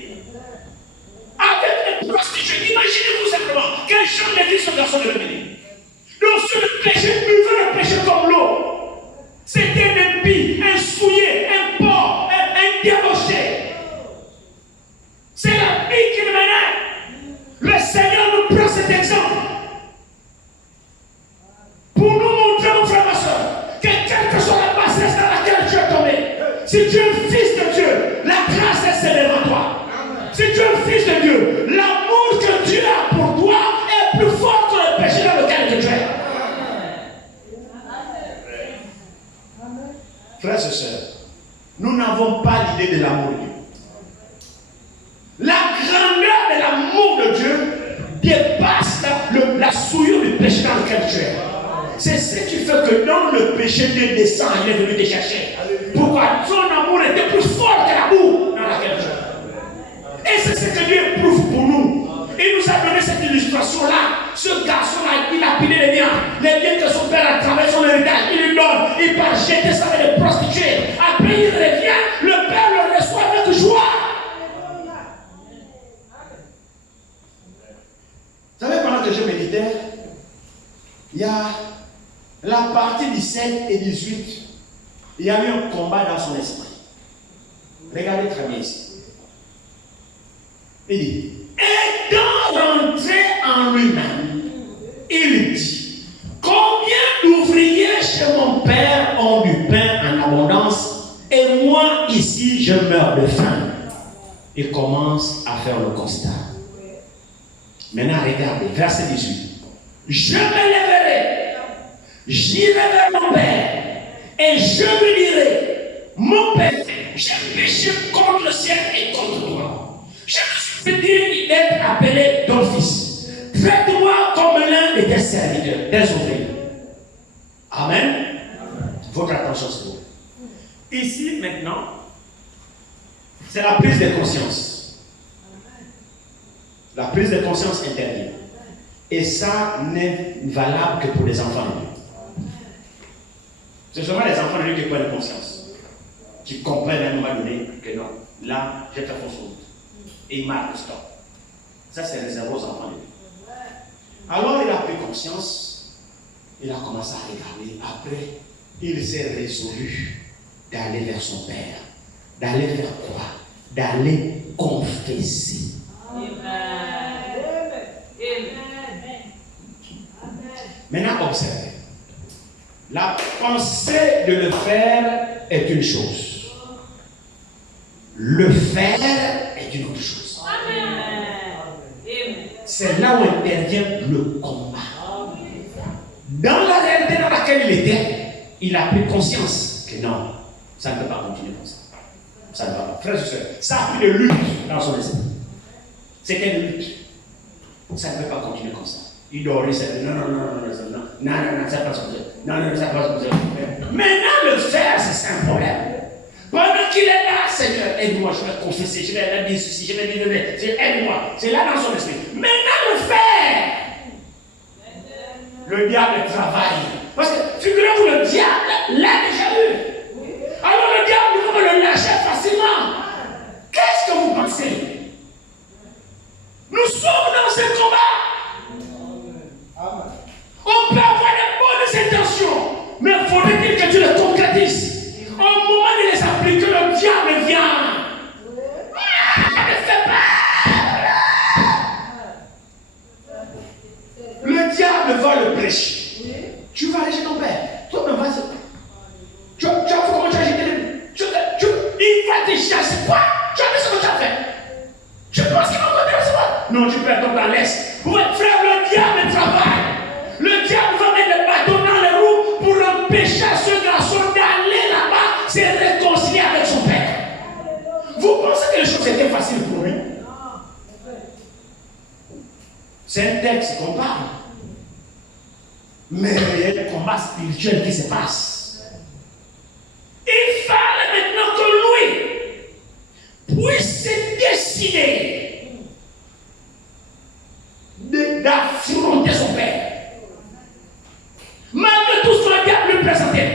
Avec les prostituées, imaginez-vous simplement quel genre de vie ce garçon devait mener. Donc sur le péché, buvait le péché comme l'eau. C'était un impie, un souillé, un porc, un débauché. C'est la vie qui le menait. Le Seigneur nous prend cet exemple pour nous montrer, mon frère, ma soeur, que quelle que soit la bassesse dans laquelle tu es tombé, si tu es fils de Dieu, la grâce est célèbre. péché te descend, il est venu te chercher. Pourquoi? Son amour était plus fort que l'amour dans laquelle je. Et c'est ce que Dieu éprouve pour nous. Il nous a donné cette illustration-là. Ce garçon-là, il a pilé les biens que son père a travaillé son héritage, il lui donne, il part jeter ça avec les prostituées. Après, il revient, le père le reçoit avec joie. Vous savez, pendant que je méditais, il y a la partie 17 et 18. Il y a eu un combat dans son esprit. Regardez très bien ici. Il dit, étant rentré en lui-même, il dit, combien d'ouvriers chez mon père ont du pain en abondance, et moi ici je meurs de faim. Il commence à faire le constat. Maintenant regardez, verset 18. Je me lèverai, j'irai vers mon père, et je lui dirai, mon père, j'ai péché contre le ciel et contre toi. Je me suis digne d'être appelé ton fils. Traite-moi comme l'un de tes serviteurs, tes ouvriers. Amen. Votre attention, c'est bon. Ici, maintenant, c'est la prise de conscience. La prise de conscience interdite. Et ça n'est valable que pour les enfants de Dieu. C'est seulement les enfants de Dieu qui prennent conscience, qui comprennent à un moment donné que non, là, j'ai fait fausse route. Et il marque le stop. Ça, c'est réservé aux enfants de Dieu. Alors, il a pris conscience, il a commencé à regarder. Après, il s'est résolu d'aller vers son père. D'aller vers quoi? D'aller confesser. Amen. Maintenant, observez. La pensée de le faire est une chose. Le faire est une autre chose. C'est là où intervient le combat. Dans la réalité dans laquelle il était, il a pris conscience que non, ça ne peut pas continuer comme ça. Ça ne va pas. Frères et sœurs, ça a pris de lutte dans son esprit. C'était une lutte. Ça ne peut pas continuer comme ça. Il doit rester. Non, ça passe comme ça. Non, ça passe comme ça. Maintenant, le faire, c'est un problème. Pendant qu'il est là, Seigneur, aide-moi, je vais confesser, je vais dire ceci, je vais dire aide-moi. C'est là dans son esprit. Maintenant, le faire. Le diable travaille. Parce que, figurez-vous, le diable l'a déjà eu. Alors le diable va le lâcher facilement. Qu'est-ce que vous pensez? Nous sommes dans ce combat. On peut avoir de bonnes intentions, mais faudrait-il que tu les concrétises. Au moment de les appliquer, le diable vient. Ne fais pas. Le diable va le prêcher. Tu vas aller chez ton père. Toi-même, vas-y. Tu as vu comment tu as jeté il va te chasser. Quoi? Tu as vu ce que tu as fait? Tu penses qu'il va continuer à se voir? Non, tu perds ton temps, laisse. Pour être frère, le diable travaille. Le diable va mettre le bâton dans les roues pour empêcher ce garçon d'aller là-bas, se réconcilier avec son père. Vous pensez que les choses étaient faciles pour lui? C'est un texte qu'on parle. Mais il y a un combat spirituel qui se passe. Il fallait maintenant que lui puisse se décider d'affronter son père. Malgré tout ce que le diable lui présentait.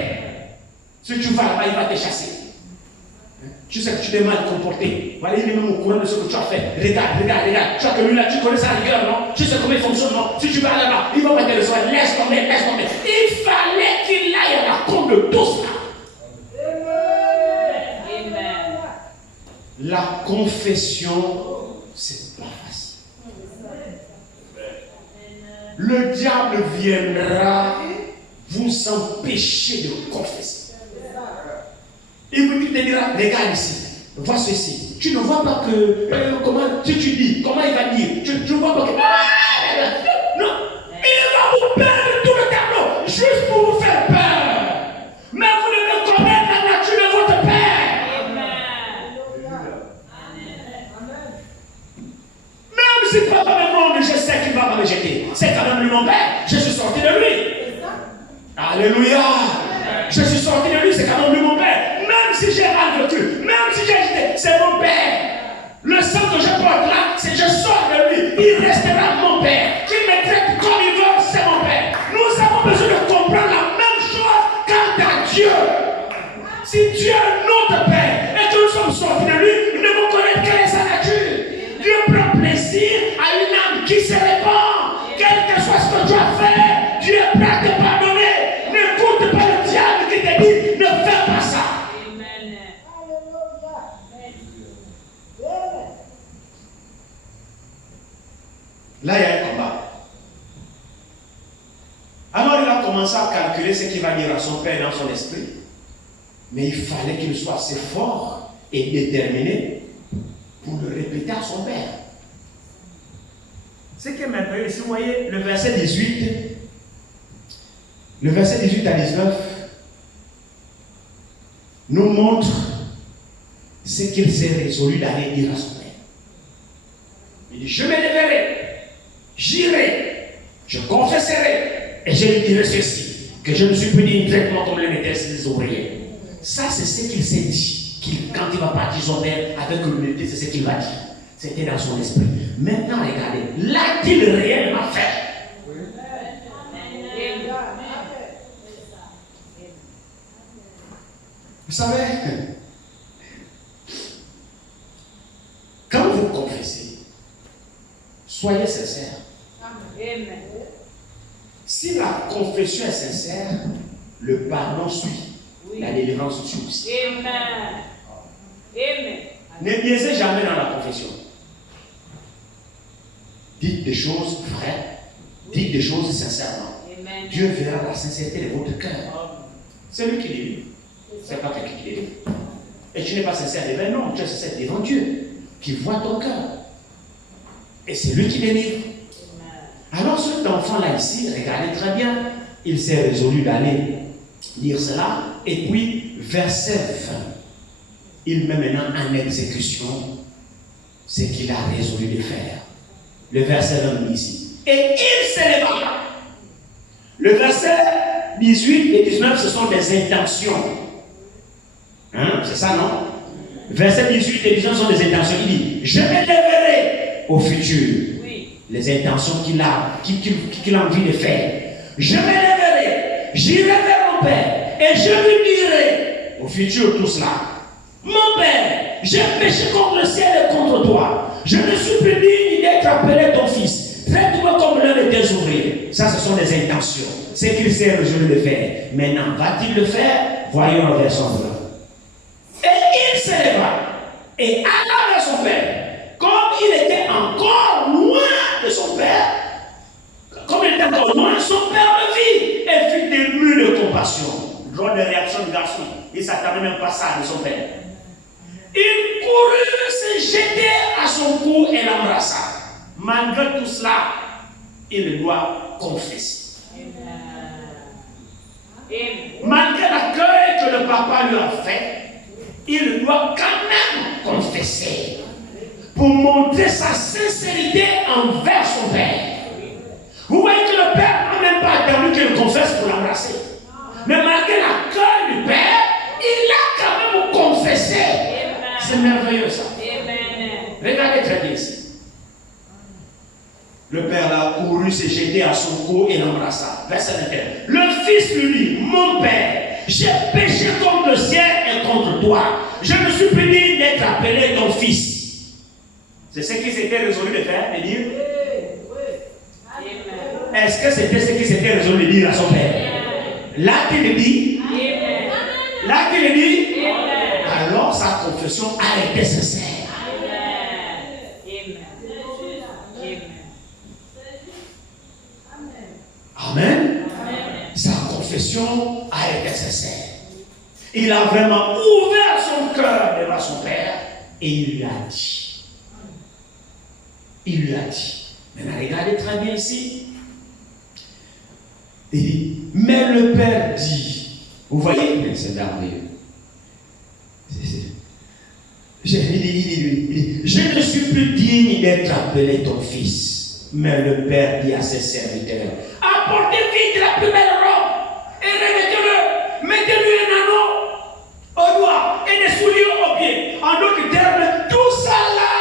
Si tu vas là-bas, il va te chasser. Tu sais que tu t'es mal comporté. Voilà, il est même au courant de ce que tu as fait. Regarde. Tu as que lui là, tu connais sa rigueur, non? Tu sais comment il fonctionne, non? Si tu vas là-bas, il va pas te recevoir. Laisse tomber. Il fallait qu'il aille à la compte de tout cela. Amen. La confession, c'est pas facile. Le diable viendra vous empêcher de confesser. Il vous dira, regarde ici, vois ceci. Tu ne vois pas que, comment, si tu dis, comment il va dire, tu ne vois pas que, non, il va vous perdre tout le tableau, juste pour vous faire peur. Mais vous devez connaître la nature de votre Père. Même si papa me demande, je sais qu'il ne va pas me jeter. C'est quand même lui mon Père, je suis sorti de lui. Alléluia. Là, il y a un combat. Alors, il a commencé à calculer ce qu'il va dire à son père dans son esprit. Mais il fallait qu'il soit assez fort et déterminé pour le répéter à son père. Ce qui est merveilleux, si vous voyez le verset 18, le verset 18 à 19 nous montre ce qu'il s'est résolu d'aller dire à son père. Il dit, je me lèverai, j'irai, je confesserai, et je lui dirai ceci, que je me suis puni directement comme le mettaient ses ouvriers. Ça, c'est ce qu'il s'est dit. Quand il va partir son père avec l'humilité, c'est ce qu'il va dire. C'était dans son esprit. Maintenant, regardez, l'a-t-il réellement fait? Vous savez, quand vous confessez, soyez sincère. Si la confession est sincère, le pardon suit. La délivrance suit aussi. Ne biaisez jamais dans la confession. Dites des choses vraies. Dites des choses sincèrement. Amen. Dieu verra la sincérité de votre cœur. C'est lui qui délivre. Ce n'est pas quelqu'un qui délivre. Et tu n'es pas sincère devant non, tu es sincère devant Dieu, qui voit ton cœur. Et c'est lui qui délivre. Alors cet enfant-là ici, regardez très bien, il s'est résolu d'aller dire cela. Et puis, verset 20, il met maintenant en exécution ce qu'il a résolu de faire. Le verset 20 ici. Et il s'éleva. Le verset 18 et 19, ce sont des intentions. Hein? C'est ça, non? Verset 18 et 19 sont des intentions. Il dit, je m'élèverai au futur. Oui. Les intentions qu'il a envie de faire. Je m'élèverai, j'irai vers mon Père. Et je lui dirai au futur tout cela. Mon Père, j'ai péché contre le ciel et contre toi. Je ne suis plus digne d'être appelé ton fils. Traite-moi comme l'un de tes ouvriers. Ça, ce sont des intentions. C'est qu'il s'est résolu de faire. Maintenant, va-t-il le faire? Voyons le verset 20. Et il s'éleva et alla vers son père. Comme il était encore loin de son père, comme il était encore loin, son père le vit et fut ému de compassion. Droit de réaction du garçon. Il ne s'attendait même pas à ça de son père. Il courut se jeter à son cou et l'embrassa. Malgré tout cela, il doit confesser. Malgré l'accueil que le papa lui a fait, il doit quand même confesser pour montrer sa sincérité envers son père. Vous voyez que le père n'a même pas attendu qu'il confesse pour l'embrasser. Mais malgré l'accueil du Père, il a quand même confessé. C'est merveilleux ça. Amen. Regardez très bien ici. Le Père l'a couru, s'est jeté à son cou et l'embrassa. Verset 21. Le Fils lui dit, mon Père, j'ai péché contre le ciel et contre toi. Je ne suis plus digne d'être appelé ton fils. C'est ce qu'il s'était résolu de faire, de dire. Est-ce que c'était ce qu'il s'était résolu de dire à son Père? Là qu'il dit, là qu'il dit, alors sa confession a été sincère. Amen. Sa confession a été sincère. Il a vraiment ouvert son cœur devant son père et il lui a dit. Il lui a dit. Maintenant, regardez très bien ici. Il dit, mais le père dit, vous voyez, c'est merveilleux. Il dit, je ne suis plus digne d'être appelé ton fils. Mais le père dit à ses serviteurs, apportez vite la plus belle robe et revêtez-le, mettez-lui un anneau au doigt et des souliers aux pieds. En d'autres termes, tout ça là,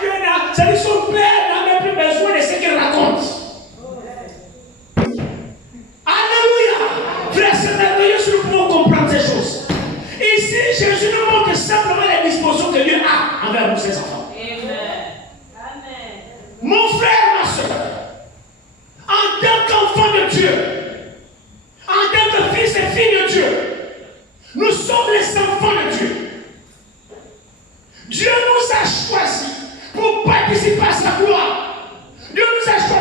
Dieu n'a, c'est-à-dire son père n'a même plus besoin de ce qu'il raconte. Alléluia! Frère, c'est merveilleux si nous pouvons comprendre ces choses. Ici, Jésus nous montre simplement les dispositions que Dieu a envers nous, ses enfants. Amen. Mon frère, ma soeur, en tant qu'enfant de Dieu, en tant que fils et fille de Dieu, nous sommes les enfants de Dieu. Dieu nous a choisis pour participer à sa gloire. Dieu nous a choisis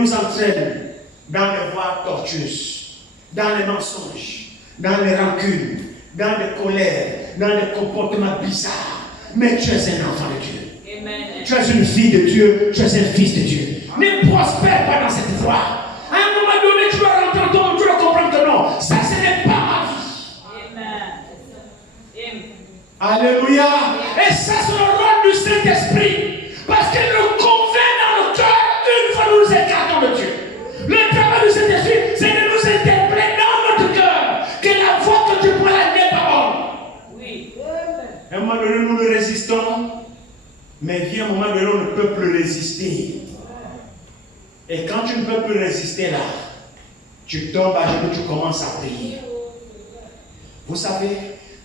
nous entraîne dans les voies tortueuses, dans les mensonges, dans les rancunes, dans les colères, dans les comportements bizarres. Mais tu es un enfant de Dieu. Amen. Tu es une fille de Dieu, tu es un fils de Dieu. Ne prospère pas dans cette voie. À un moment donné, tu vas rentrer dans ton, tu vas comprendre que non, ça ce n'est pas ma vie. Amen. Alléluia. Et ça c'est le rôle du Saint-Esprit. Parce qu'il nous convainc dans le cœur une fois nous nous écartons de Dieu. Le travail du Saint-Esprit, c'est de nous interpeller dans notre cœur que la voix que Dieu prend n'est pas bonne. Oui. À un moment donné, nous le résistons, mais vient un moment donné, on ne peut plus résister. Et quand tu ne peux plus résister là, tu tombes à genoux, tu commences à prier. Vous savez,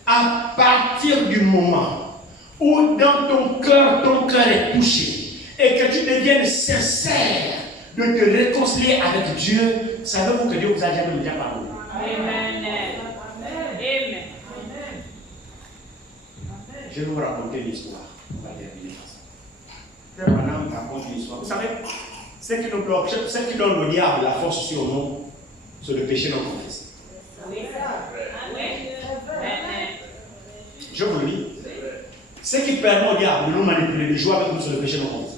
à partir du moment où dans ton cœur est touché et que tu deviennes sincère de te réconcilier avec Dieu, savez-vous que Dieu vous a jamais déjà pardonné. Amen. Amen. Je vais vous raconter une histoire. On va terminer par ça. Frère Branham raconte une histoire. Vous savez, ce qui nous bloque, ce qui donne au diable la force sur nous, c'est le péché non confessé. Je vous le dis. Ce qui permet au diable de nous manipuler, de jouer avec nous sur le péché non confessé.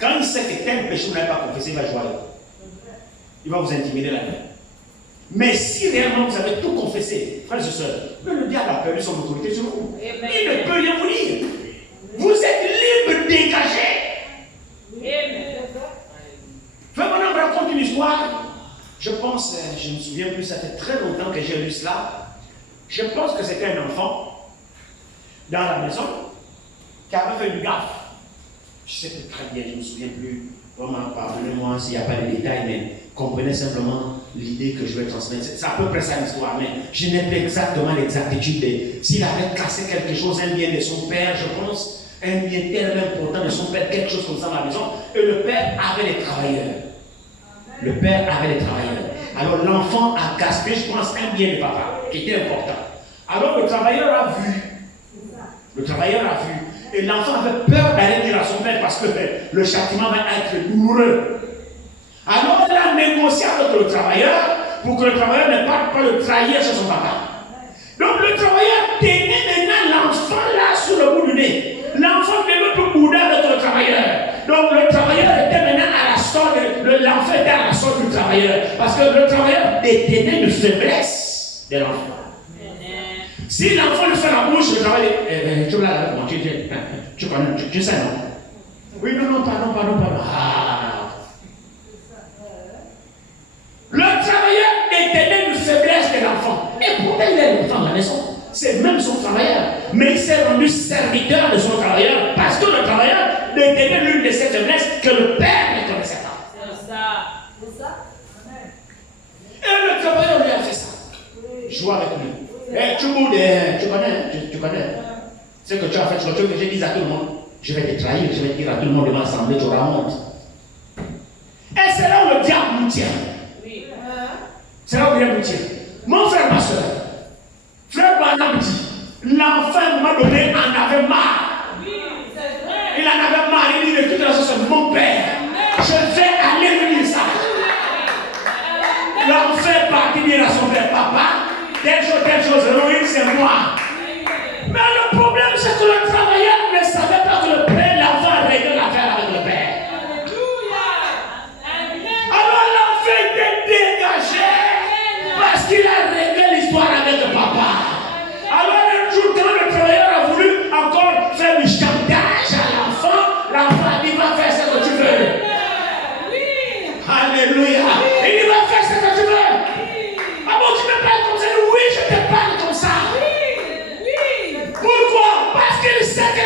Quand il sait que tel péché vous n'avez pas confessé, il va jouer avec vous. Il va vous intimider là-dedans. Mais si réellement vous avez tout confessé, frères et sœurs, le diable a perdu son autorité sur vous. Il ne peut rien vous dire. Vous êtes libre, dégagé. Frère Branham raconte une histoire. Je pense, je ne me souviens plus, ça fait très longtemps que j'ai lu cela. Je pense que c'était un enfant dans la maison qui avait fait une gaffe. Je ne sais plus très bien, je ne me souviens plus. Vraiment, pardonnez-moi s'il n'y a pas de détails, mais comprenez simplement l'idée que je vais transmettre. C'est à peu près ça l'histoire, mais je n'ai pas exactement l'exactitude. S'il avait cassé quelque chose, un bien de son père, je pense, un bien tellement important de son père, quelque chose comme ça dans la maison, et le père avait les travailleurs. Le père avait les travailleurs. Alors l'enfant a gaspillé, je pense, un bien de papa, qui était important. Alors le travailleur a vu. Le travailleur a vu. Et l'enfant avait peur d'aller dire à son père parce que le châtiment va être douloureux. Alors il a négocié avec le travailleur pour que le travailleur ne parte pas le trahir chez son papa. Donc le travailleur tenait maintenant l'enfant là sous le bout du nez. L'enfant devait plus bouder avec le travailleur. Donc le travailleur était maintenant à la sorte, l'enfant était à la sorte du travailleur. Parce que le travailleur détenait une faiblesse de l'enfant. Si l'enfant lui fait la bouche, le travailleur, tu l'as comment tu connais, tu sais non? Oui, non, pardon. Ah. Le travailleur détenait une faiblesse de l'enfant. Et pourquoi il est l'enfant à la maison? C'est même son travailleur. Mais il s'est rendu serviteur de son travailleur parce que le travailleur détenait l'une de ses faiblesses que le père ne connaissait pas. C'est ça. Et le travailleur lui a fait ça. Joue avec lui. Tu connais. Ce que tu as fait, tu veux que je dise à tout le monde. Je vais te trahir, je vais dire à tout le monde de m'assembler, tu auras honte. Et c'est là où le diable nous tient. C'est là où le diable nous tient. Mon frère, ma soeur, frère Branham dit, l'enfant m'a donné en avait marre. Il en avait marre, il dit de toute façon, c'est mon père. Je vais aller lui dire ça. L'enfant est parti dire à son père, papa, telle chose, l'héroïne c'est moi. Mais le problème c'est que le travailleur ne savait pas que le père, l'enfant a réglé l'affaire avec le père. Alors l'enfant était dégagé parce qu'il a réglé l'histoire avec le papa. Alors un jour quand le travailleur a voulu encore faire du chantage à l'enfant a dit va faire ce que tu veux. Alléluia. Il dit va faire ce que tu veux. Ah bon, tu me parles comme ça? Oui, je te parle comme ça. Pourquoi? Parce qu'il sait que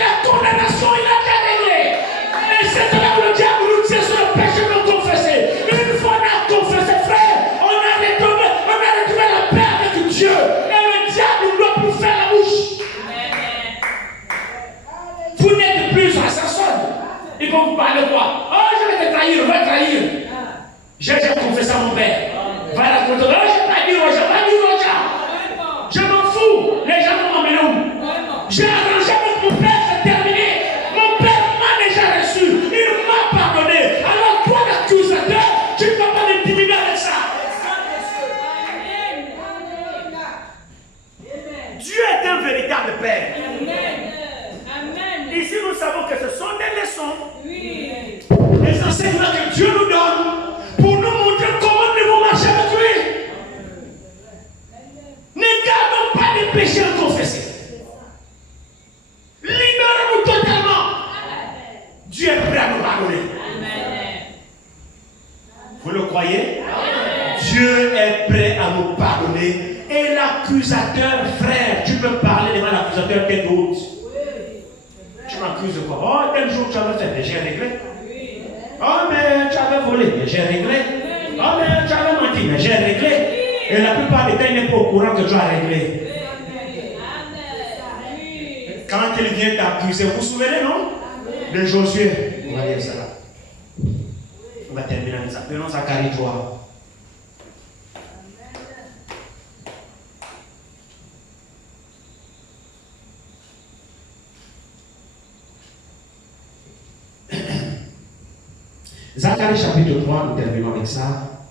continuez avec ça. Dieu est un véritable Père. Ici, nous savons que ce sont des leçons, des enseignements que Dieu nous donne pour nous montrer comment nous devons marcher avec lui. Ne gardons pas les péchés à confesser. Libérez-nous totalement. Dieu est prêt à nous pardonner. Vous le croyez? Dieu est prêt à nous pardonner. Et l'accusateur, frère, tu peux parler devant l'accusateur tes doutes. Tu m'accuses de quoi? Oh, tel jour tu avais fait, mais j'ai réglé. Oh, mais tu avais volé, mais j'ai réglé. Oh, mais tu avais menti, mais j'ai réglé. Et la plupart des temps, il n'est pas au courant que tu as réglé. Quand il vient t'accuser, vous vous souvenez, non? De Josué. On va lire ça là. On va terminer avec ça. Prenons Zacharie 3. Zacharie chapitre 3, nous terminons avec ça.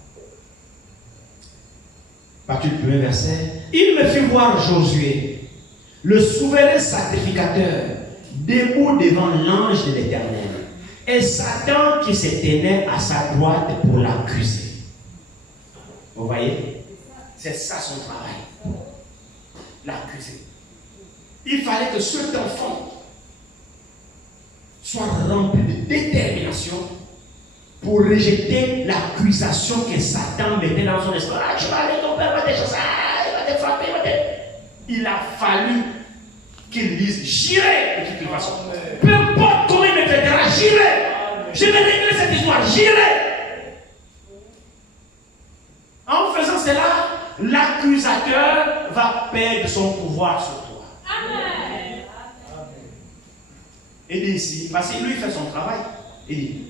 Partir du premier verset. Il me fit voir Josué, le souverain sacrificateur, debout devant l'ange de l'Éternel, et Satan qui se tenait à sa droite pour l'accuser. Vous voyez? C'est ça son travail. L'accuser. Il fallait que cet enfant soit rempli de détermination pour rejeter l'accusation que Satan mettait dans son esprit. Ah, tu vas aller, ton père va te chasser, il va te frapper, il a fallu qu'il dise, j'irai de toute façon. Peu importe comment il me traitera, j'irai. Je vais régler cette histoire, j'irai. En faisant cela, l'accusateur va perdre son pouvoir sur toi. Amen. Il dit ici, parce que lui fait son travail, il dit,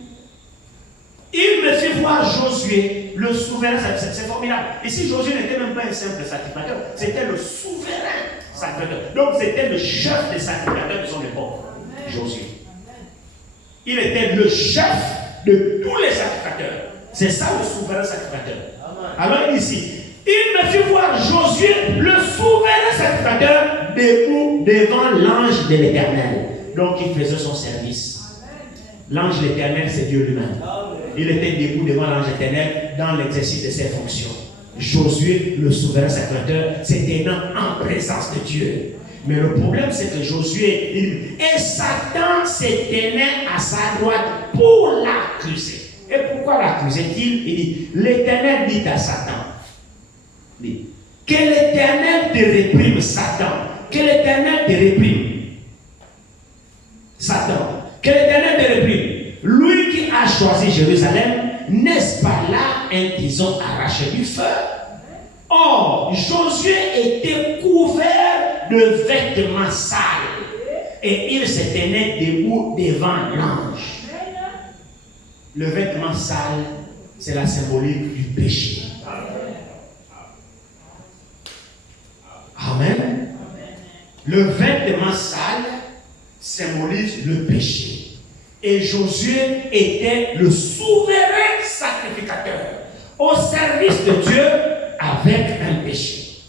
il me fait voir Josué, le souverain, c'est formidable. Ici, Josué n'était même pas un simple sacrificateur, c'était le souverain sacrificateur. Donc, c'était le chef des sacrificateurs de son époque, Josué. Il était le chef de tous les sacrificateurs. C'est ça le souverain sacrificateur. Alors, ici, il me fait voir Josué, le souverain sacrificateur, debout devant l'ange de l'Éternel. Donc, il faisait son service. L'ange de l'Éternel, c'est Dieu lui-même. Il était debout devant l'ange éternel dans l'exercice de ses fonctions. Josué, le souverain sacrificateur, se tenant en présence de Dieu. Mais le problème, c'est que Josué, et Satan se tenait à sa droite pour l'accuser. Et pourquoi l'accusait-il? Il dit, l'Éternel dit à Satan, dit, que l'Éternel te réprime, Satan. Que l'Éternel te réprime. Satan. Que l'Éternel te réprime. Lui qui a choisi Jérusalem, n'est-ce pas là un tison arraché du feu? Or, Josué était couvert de vêtements sales et il se tenait debout devant l'ange. Le vêtement sale, c'est la symbolique du péché. Amen. Le vêtement sale symbolise le péché. Et Josué était le souverain sacrificateur au service de Dieu avec un péché.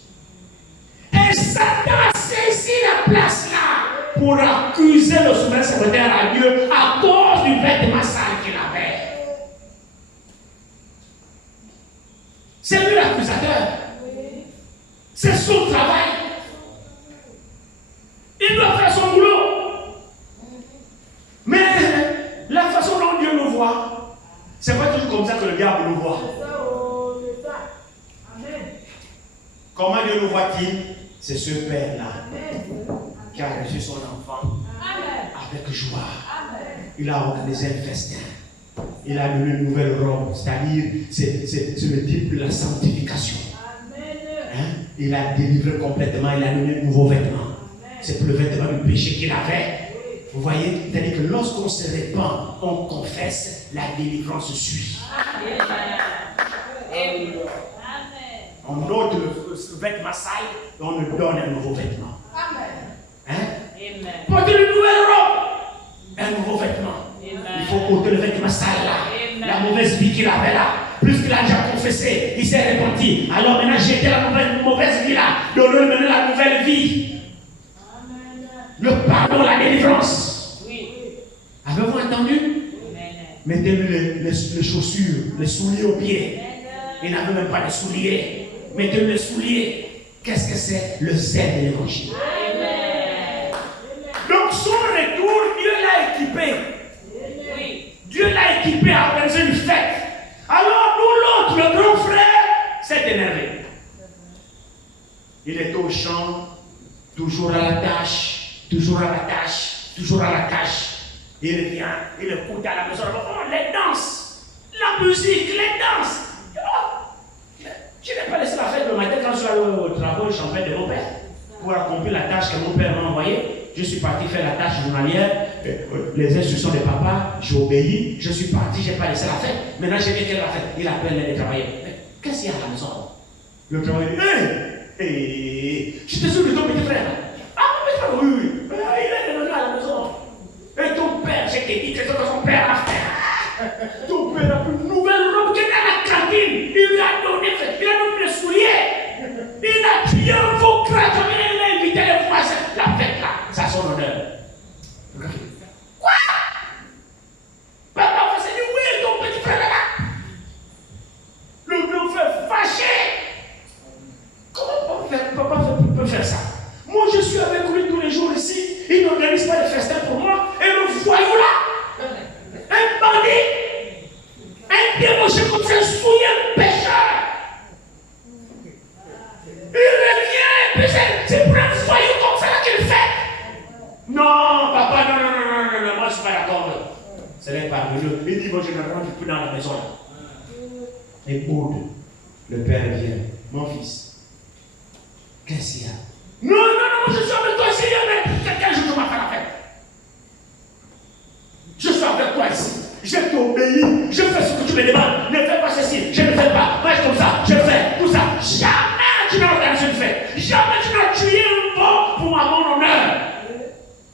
Et Satan a saisi la place là pour accuser le souverain sacrificateur à Dieu à cause du vêtement sale qu'il avait. C'est lui l'accusateur. C'est son travail. Il doit faire son boulot. Mais la façon dont Dieu nous voit, c'est pas toujours comme ça que le diable nous voit. Comment Dieu nous voit-il? C'est ce père-là qui a reçu son enfant avec joie. Il a organisé un festin. Il a donné une nouvelle robe, c'est-à-dire c'est le type de la sanctification. Hein? Il a délivré complètement, il a donné de nouveaux vêtements. C'est pour le vêtement du péché qu'il avait. Vous voyez, c'est-à-dire que lorsqu'on se répand, on confesse, la délivrance suit. On ôte le vêtement sale et on nous donne un nouveau vêtement. Hein? Portez une nouvelle robe, un nouveau vêtement. Il faut ôter le vêtement sale là, la mauvaise vie qu'il avait là, puisqu'il a déjà confessé, il s'est repenti. Alors maintenant, j'ai été la mauvaise vie là. Donnons maintenant la nouvelle vie. Le pardon, la délivrance. Oui. Avez-vous entendu? Amen. Mettez-lui les chaussures, les souliers aux pieds. Il n'avait même pas de souliers. Mettez-lui les souliers. Qu'est-ce que c'est? Le zèle de l'évangile. Amen. Donc son retour, Dieu l'a équipé. Oui. Dieu l'a équipé à organiser une fête. Alors nous, l'autre, le grand frère, s'est énervé. Il était au champ, toujours à la tâche, toujours à la tâche, toujours à la tâche. Il vient, il écoute à la maison, oh, les danses, la musique, les danses. Oh, je n'ai pas laissé la fête le matin quand je suis allé au travail champêtre de mon père pour accomplir la tâche que mon père m'a envoyée. Je suis parti faire la tâche journalière, les instructions de papa, j'ai obéi, je suis parti, je n'ai pas laissé la fête. Maintenant, j'ai bien la fête. Il appelle les travailleurs. Qu'est-ce qu'il y a à la maison? Le travailleur dit, hey, tu te souviens de ton petit frère? Ah, mais frère, oui, oui. Il est revenu à la maison. Et ton père, je t'ai dit que c'est ton père a fait. Ton père a pris une nouvelle robe qu'il a à la cantine. Il lui a donné les souliers. Il a tué un faux crâne. Il a invité les voisins. La fête là, c'est à son honneur. Quoi? Papa s'est dit, oui, ton petit frère est là. Le grand frère fâché. Comment papa peut faire ça? Moi, je suis avec lui tous les jours ici. Il n'organise pas de festin pour moi. Et le voyou là, un bandit, un débauché comme ça, un souillé, un pécheur. Il revient, et puis c'est pour un voyou comme ça qu'il fait. Non, papa, non, moi je ne suis pas d'accord. Ce n'est pas venu. Il dit, moi je ne rentre plus dans la maison là. Et Aude, le père vient. Mon fils, qu'est-ce qu'il y a? Non, je suis avec toi ici, mais quel jour tu m'as fait la fête? Je suis avec toi ici. Je t'obéis. Je fais ce que tu me demandes. Ne fais pas ceci. Je ne fais pas. Marche comme ça. Je fais tout ça. Jamais tu n'as organisé une fête. Jamais tu n'as tué un porc pour mon honneur.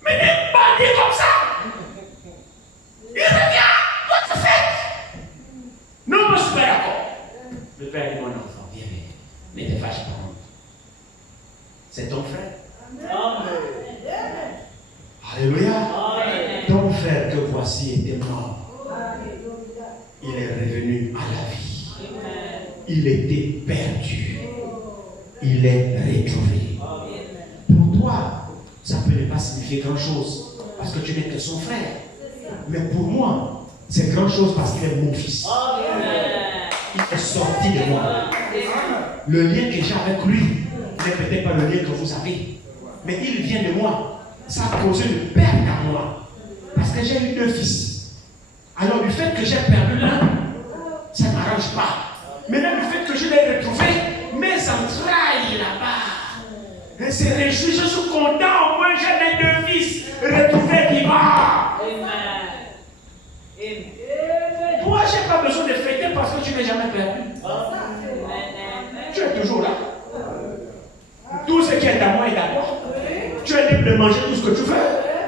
Mais n'aime pas dire comme ça. Il revient. Votre fête. Non, moi je suis pas d'accord. Le père dit, mon enfant, viens. Ne te fâche pas. C'est ton frère. Amen. Alléluia. Amen. Ton frère que voici était mort. Il est revenu à la vie. Amen. Il était perdu. Il est retrouvé. Amen. Pour toi, ça peut ne pas signifier grand-chose parce que tu n'es que son frère. Mais pour moi, c'est grand-chose parce qu'il est mon fils. Amen. Il est sorti de moi. Le lien que j'ai avec lui n'est peut-être pas le lien que vous avez. Mais il vient de moi. Ça a causé une perte à moi. Parce que j'ai eu 2 fils. Alors du fait que j'ai perdu l'un, ça ne m'arrange pas. Mais même du fait que je l'ai retrouvé, mes entrailles là-bas. Et c'est réjoui, je suis content, au moins j'ai mes 2 fils retrouvés vivants. Amen. Amen. Toi, je n'ai pas besoin de fêter parce que tu n'es jamais perdu. Tu es toujours là. Tout ce qui est à moi est à toi. Tu es libre de manger tout ce que tu veux,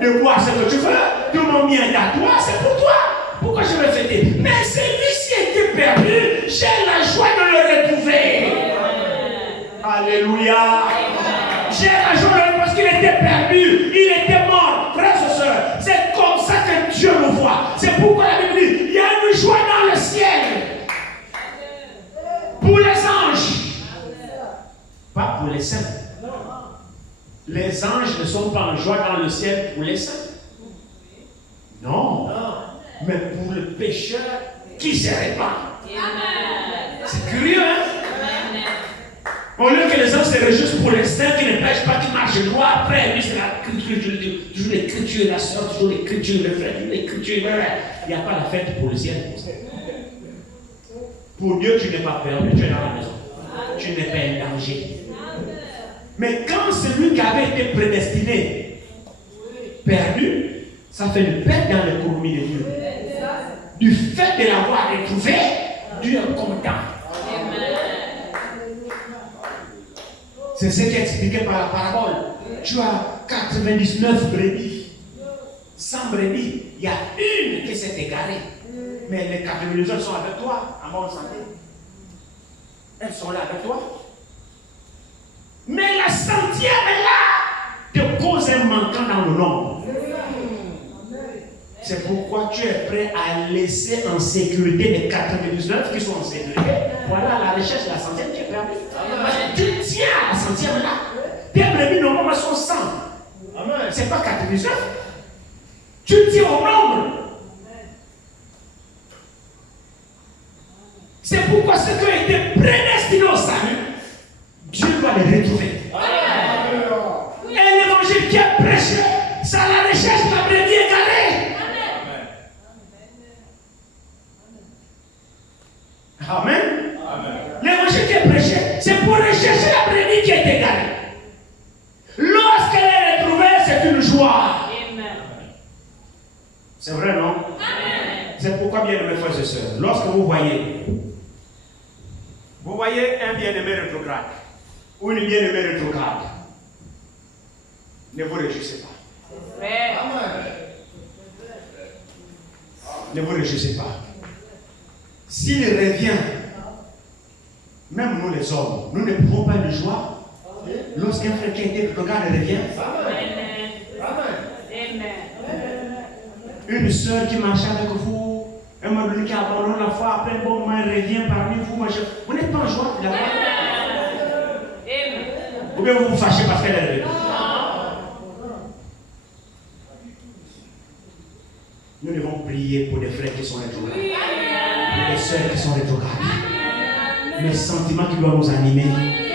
de boire ce que tu veux. Tout mon bien est à toi, c'est pour toi. Pourquoi je vais fêter? Mais celui-ci était perdu, j'ai la joie de le retrouver. Alléluia. J'ai la joie de le retrouver parce qu'il était perdu, il était mort. Frères et sœurs, c'est comme ça que Dieu le voit. C'est pourquoi la Bible dit, il y a une joie dans le ciel. Pour les anges. Pas pour les saints. Les anges ne sont pas en joie dans le ciel pour les saints. Non. Mais pour le pécheur qui se répand. C'est curieux, hein? Au lieu que les anges se réjouissent pour les saints qui ne pêchent pas, qui marchent droit, après, lui, c'est toujours l'écriture, la soeur, toujours l'écriture, le frère, toujours l'écriture. Il n'y a pas la fête pour le ciel. Pour Dieu, tu n'es pas perdu, tu es dans la maison. Tu n'es pas en danger. Mais quand celui qui avait été prédestiné, perdu, ça fait une perte dans l'économie de Dieu. Du fait de l'avoir retrouvé, Dieu est content. C'est ce qui est expliqué par la parabole. Tu as 99 brebis. 100 brebis. Il y a une qui s'est égarée. Mais les 90 autres sont avec toi, en bonne santé. Elles sont là avec toi. Mais la centième est là, te cause un manquant dans le nombre. C'est pourquoi tu es prêt à laisser en sécurité les 99 qui sont en sécurité. Voilà la recherche de la centième qui est prête. Parce que tu tiens à la centième là. Tes brebis normalement sont 100. C'est pas 99. Tu tiens au nombre. C'est pourquoi ceux qui ont été prédestinés au salut, Dieu va les retrouver. Et l'évangile qui est prêché, c'est à la recherche de la brebis égarée. Amen. L'évangile qui est prêché, c'est pour rechercher la brebis qui est égarée. Lorsqu'elle est retrouvée, c'est une joie. C'est vrai, non? C'est pourquoi, bien aimés frères et sœurs, lorsque vous voyez un bien-aimé rétrograde ou une bien-aimée rétrograde, ne vous réjouissez pas. Ne vous réjouissez pas. S'il revient, même nous les hommes, nous ne pouvons pas de joie lorsqu'un frère qui a été rétrograde revient. Une soeur qui marchait avec vous, un moment donné qui abandonne la foi, après un bon moment, elle revient parmi vous. Vous n'êtes pas en joie de la foi. Ou bien vous vous fâchez parce qu'elle est revenue. Nous devons prier pour des frères qui sont rétrogrades, pour des sœurs qui sont rétrogrades. Le sentiment qui doit nous animer,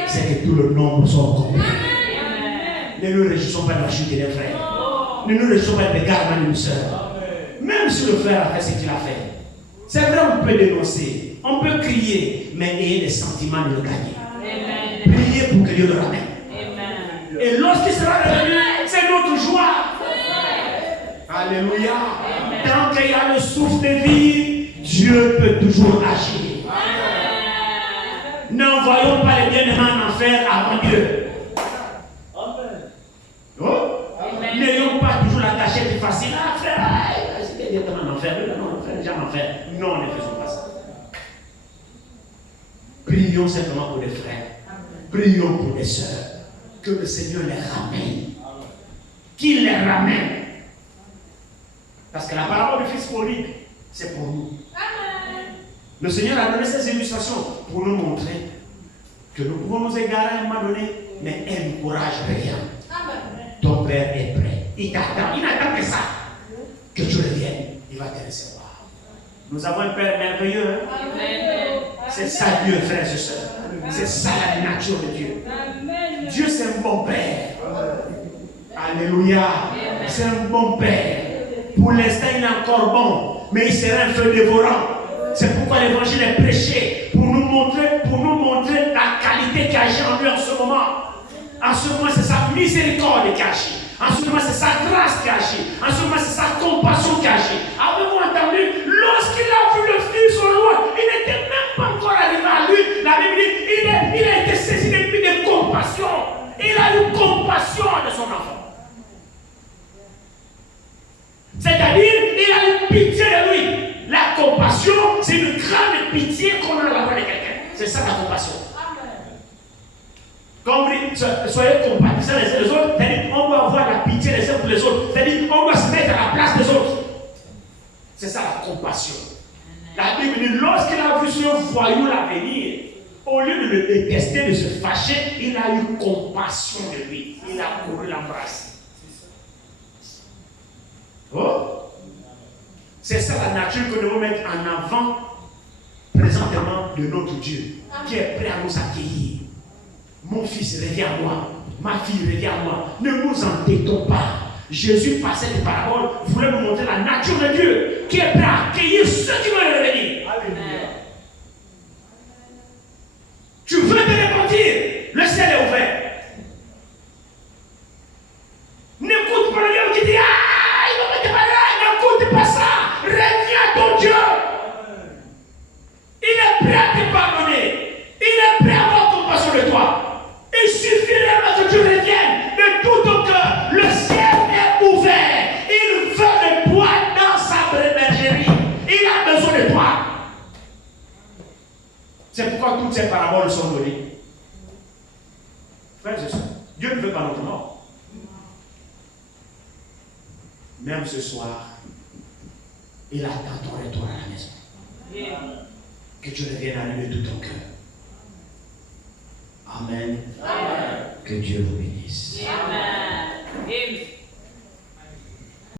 c'est que tout le nombre soit complet. Ne nous réjouissons pas de la chute des frères. Ne nous réjouissons pas de l'égarement d'une sœur. Même si le frère a fait ce qu'il a fait. C'est vrai, on peut dénoncer, on peut crier, mais ayez les sentiments de le gagner. Priez pour que Dieu le ramène. Et lorsqu'il sera revenu, c'est notre joie. Alléluia. Tant qu'il y a le souffle de vie, Dieu peut toujours agir. N'envoyons pas les bien-aimés en enfer avant Dieu. Oh? N'ayons pas toujours la cachette facile. Ah frère, c'est directement en enfer. Non, frère, déjà en enfer. Non, ne faisons pas ça. Prions simplement pour des frères. Prions pour des sœurs. Que le Seigneur les ramène. Qu'il les ramène. Parce que la parole du Fils prodigue, c'est pour nous. Le Seigneur a donné ces illustrations pour nous montrer que nous pouvons nous égarer à un moment donné, mais aie le courage, reviens. Ton Père est prêt. Il t'attend. Il n'attend que ça. Que tu reviennes. Il va te recevoir. Nous avons un Père merveilleux. C'est ça Dieu, frères et sœurs. C'est ça la nature de Dieu. Dieu, c'est un bon Père. Alléluia. C'est un bon Père. Pour l'instant, il est encore bon, mais il sera un feu dévorant. C'est pourquoi l'évangile est prêché, pour nous montrer la qualité qui agit en lui en ce moment. En ce moment, c'est sa miséricorde qui agit. En ce moment, c'est sa grâce qui agit. En ce moment, c'est sa compassion qui agit. Avez-vous entendu? Lorsqu'il a vu le Fils au loin, il n'était même pas encore arrivé à lui. La Bible dit, il a été saisi depuis de compassion. Il a eu compassion de son enfant. C'est-à-dire, il a eu pitié de lui. La compassion, c'est une grande pitié qu'on a à la voix de quelqu'un. C'est ça la compassion. Quand on dit, soyez compatissants les uns les autres, c'est-à-dire, on doit avoir la pitié les uns pour les autres. C'est-à-dire, on doit se mettre à la place des autres. C'est ça la compassion. La Bible dit, lorsqu'il a vu ce voyou là venir, au lieu de le détester, de se fâcher, il a eu compassion de lui. Il a couru l'embrasser. Oh? C'est ça la nature que nous devons mettre en avant présentement de notre Dieu, qui est prêt à nous accueillir. Mon fils, reviens à moi. Ma fille, reviens à moi. Ne nous entêtons pas. Jésus, par cette parabole, voulait nous montrer la nature de Dieu, qui est prêt à accueillir ceux qui veulent revenir. Alléluia. Tu veux te repentir, le ciel est ouvert. N'écoute pas le diable qui dit, ah, il va me débarrasser, n'écoute pas ça. Reviens à ton Dieu. Il est prêt à te pardonner. Il est prêt à avoir compassion de toi. Il suffirait que tu reviennes de tout ton cœur. Le ciel est ouvert. Il veut de toi dans sa bergerie. Il a besoin de toi. pourquoi toutes ces paraboles sont données. Frères et sœurs, Dieu ne veut pas notre mort. Même ce soir, il attend ton retour à la maison. Que tu reviennes à lui de tout ton cœur. Amen. Amen. Que Dieu vous bénisse. Amen. Amen.